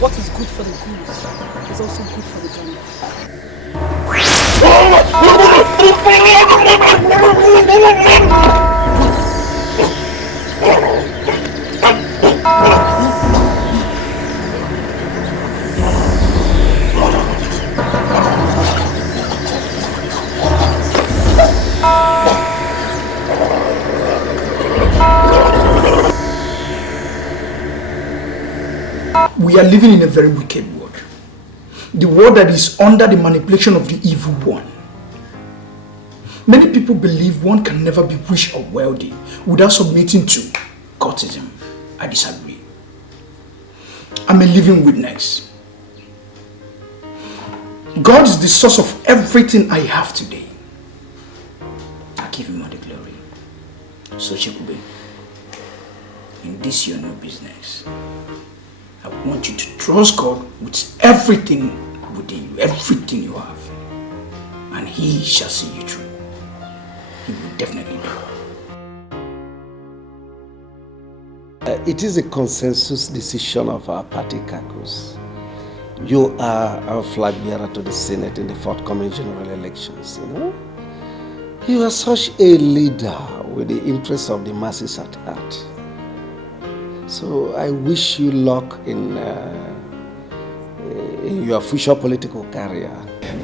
What is good for the goose is also good for the gander. We are living in a very wicked world. The world that is under the manipulation of the evil one. Many people believe one can never be rich or wealthy without submitting to cultism. I disagree. I'm a living witness. God is the source of everything I have today. I give him all the glory. So Chikube, in this your no business. I want you to trust God with everything within you, everything you have. And he shall see you through. He will definitely do. It is a consensus decision of our party caucus. You are our flag bearer to the Senate in the forthcoming general elections, you know? You are such a leader with the interests of the masses at heart. So I wish you luck in your future political career.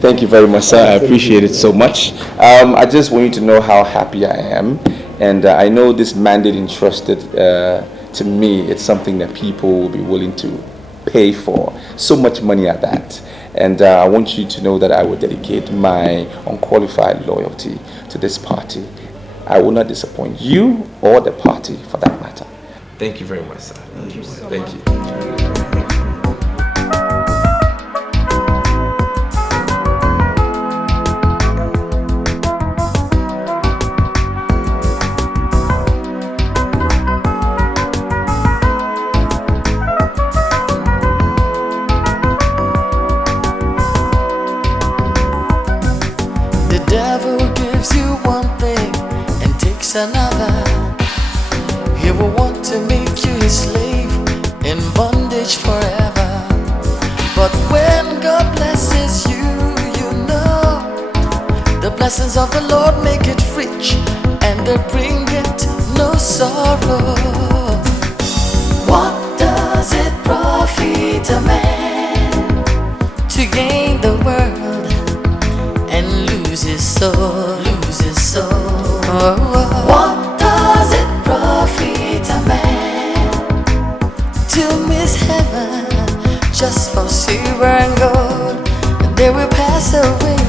Thank you very much, sir. I appreciate it so much. I just want you to know how happy I am. And I know this mandate entrusted to me, it's something that people will be willing to pay for. So much money at that. And I want you to know that I will dedicate my unqualified loyalty to this party. I will not disappoint you or the party for that matter. Thank you very much, sir. Thank you. Thank you. The devil gives you one thing and takes another. He will want to make you his slave in bondage forever. But when God blesses you, you know the blessings of the Lord make it rich and they bring it no sorrow. What does it profit a man to gain the world and lose his soul? Lose his soul. What does it profit a man to miss heaven just for silver and gold? They will pass away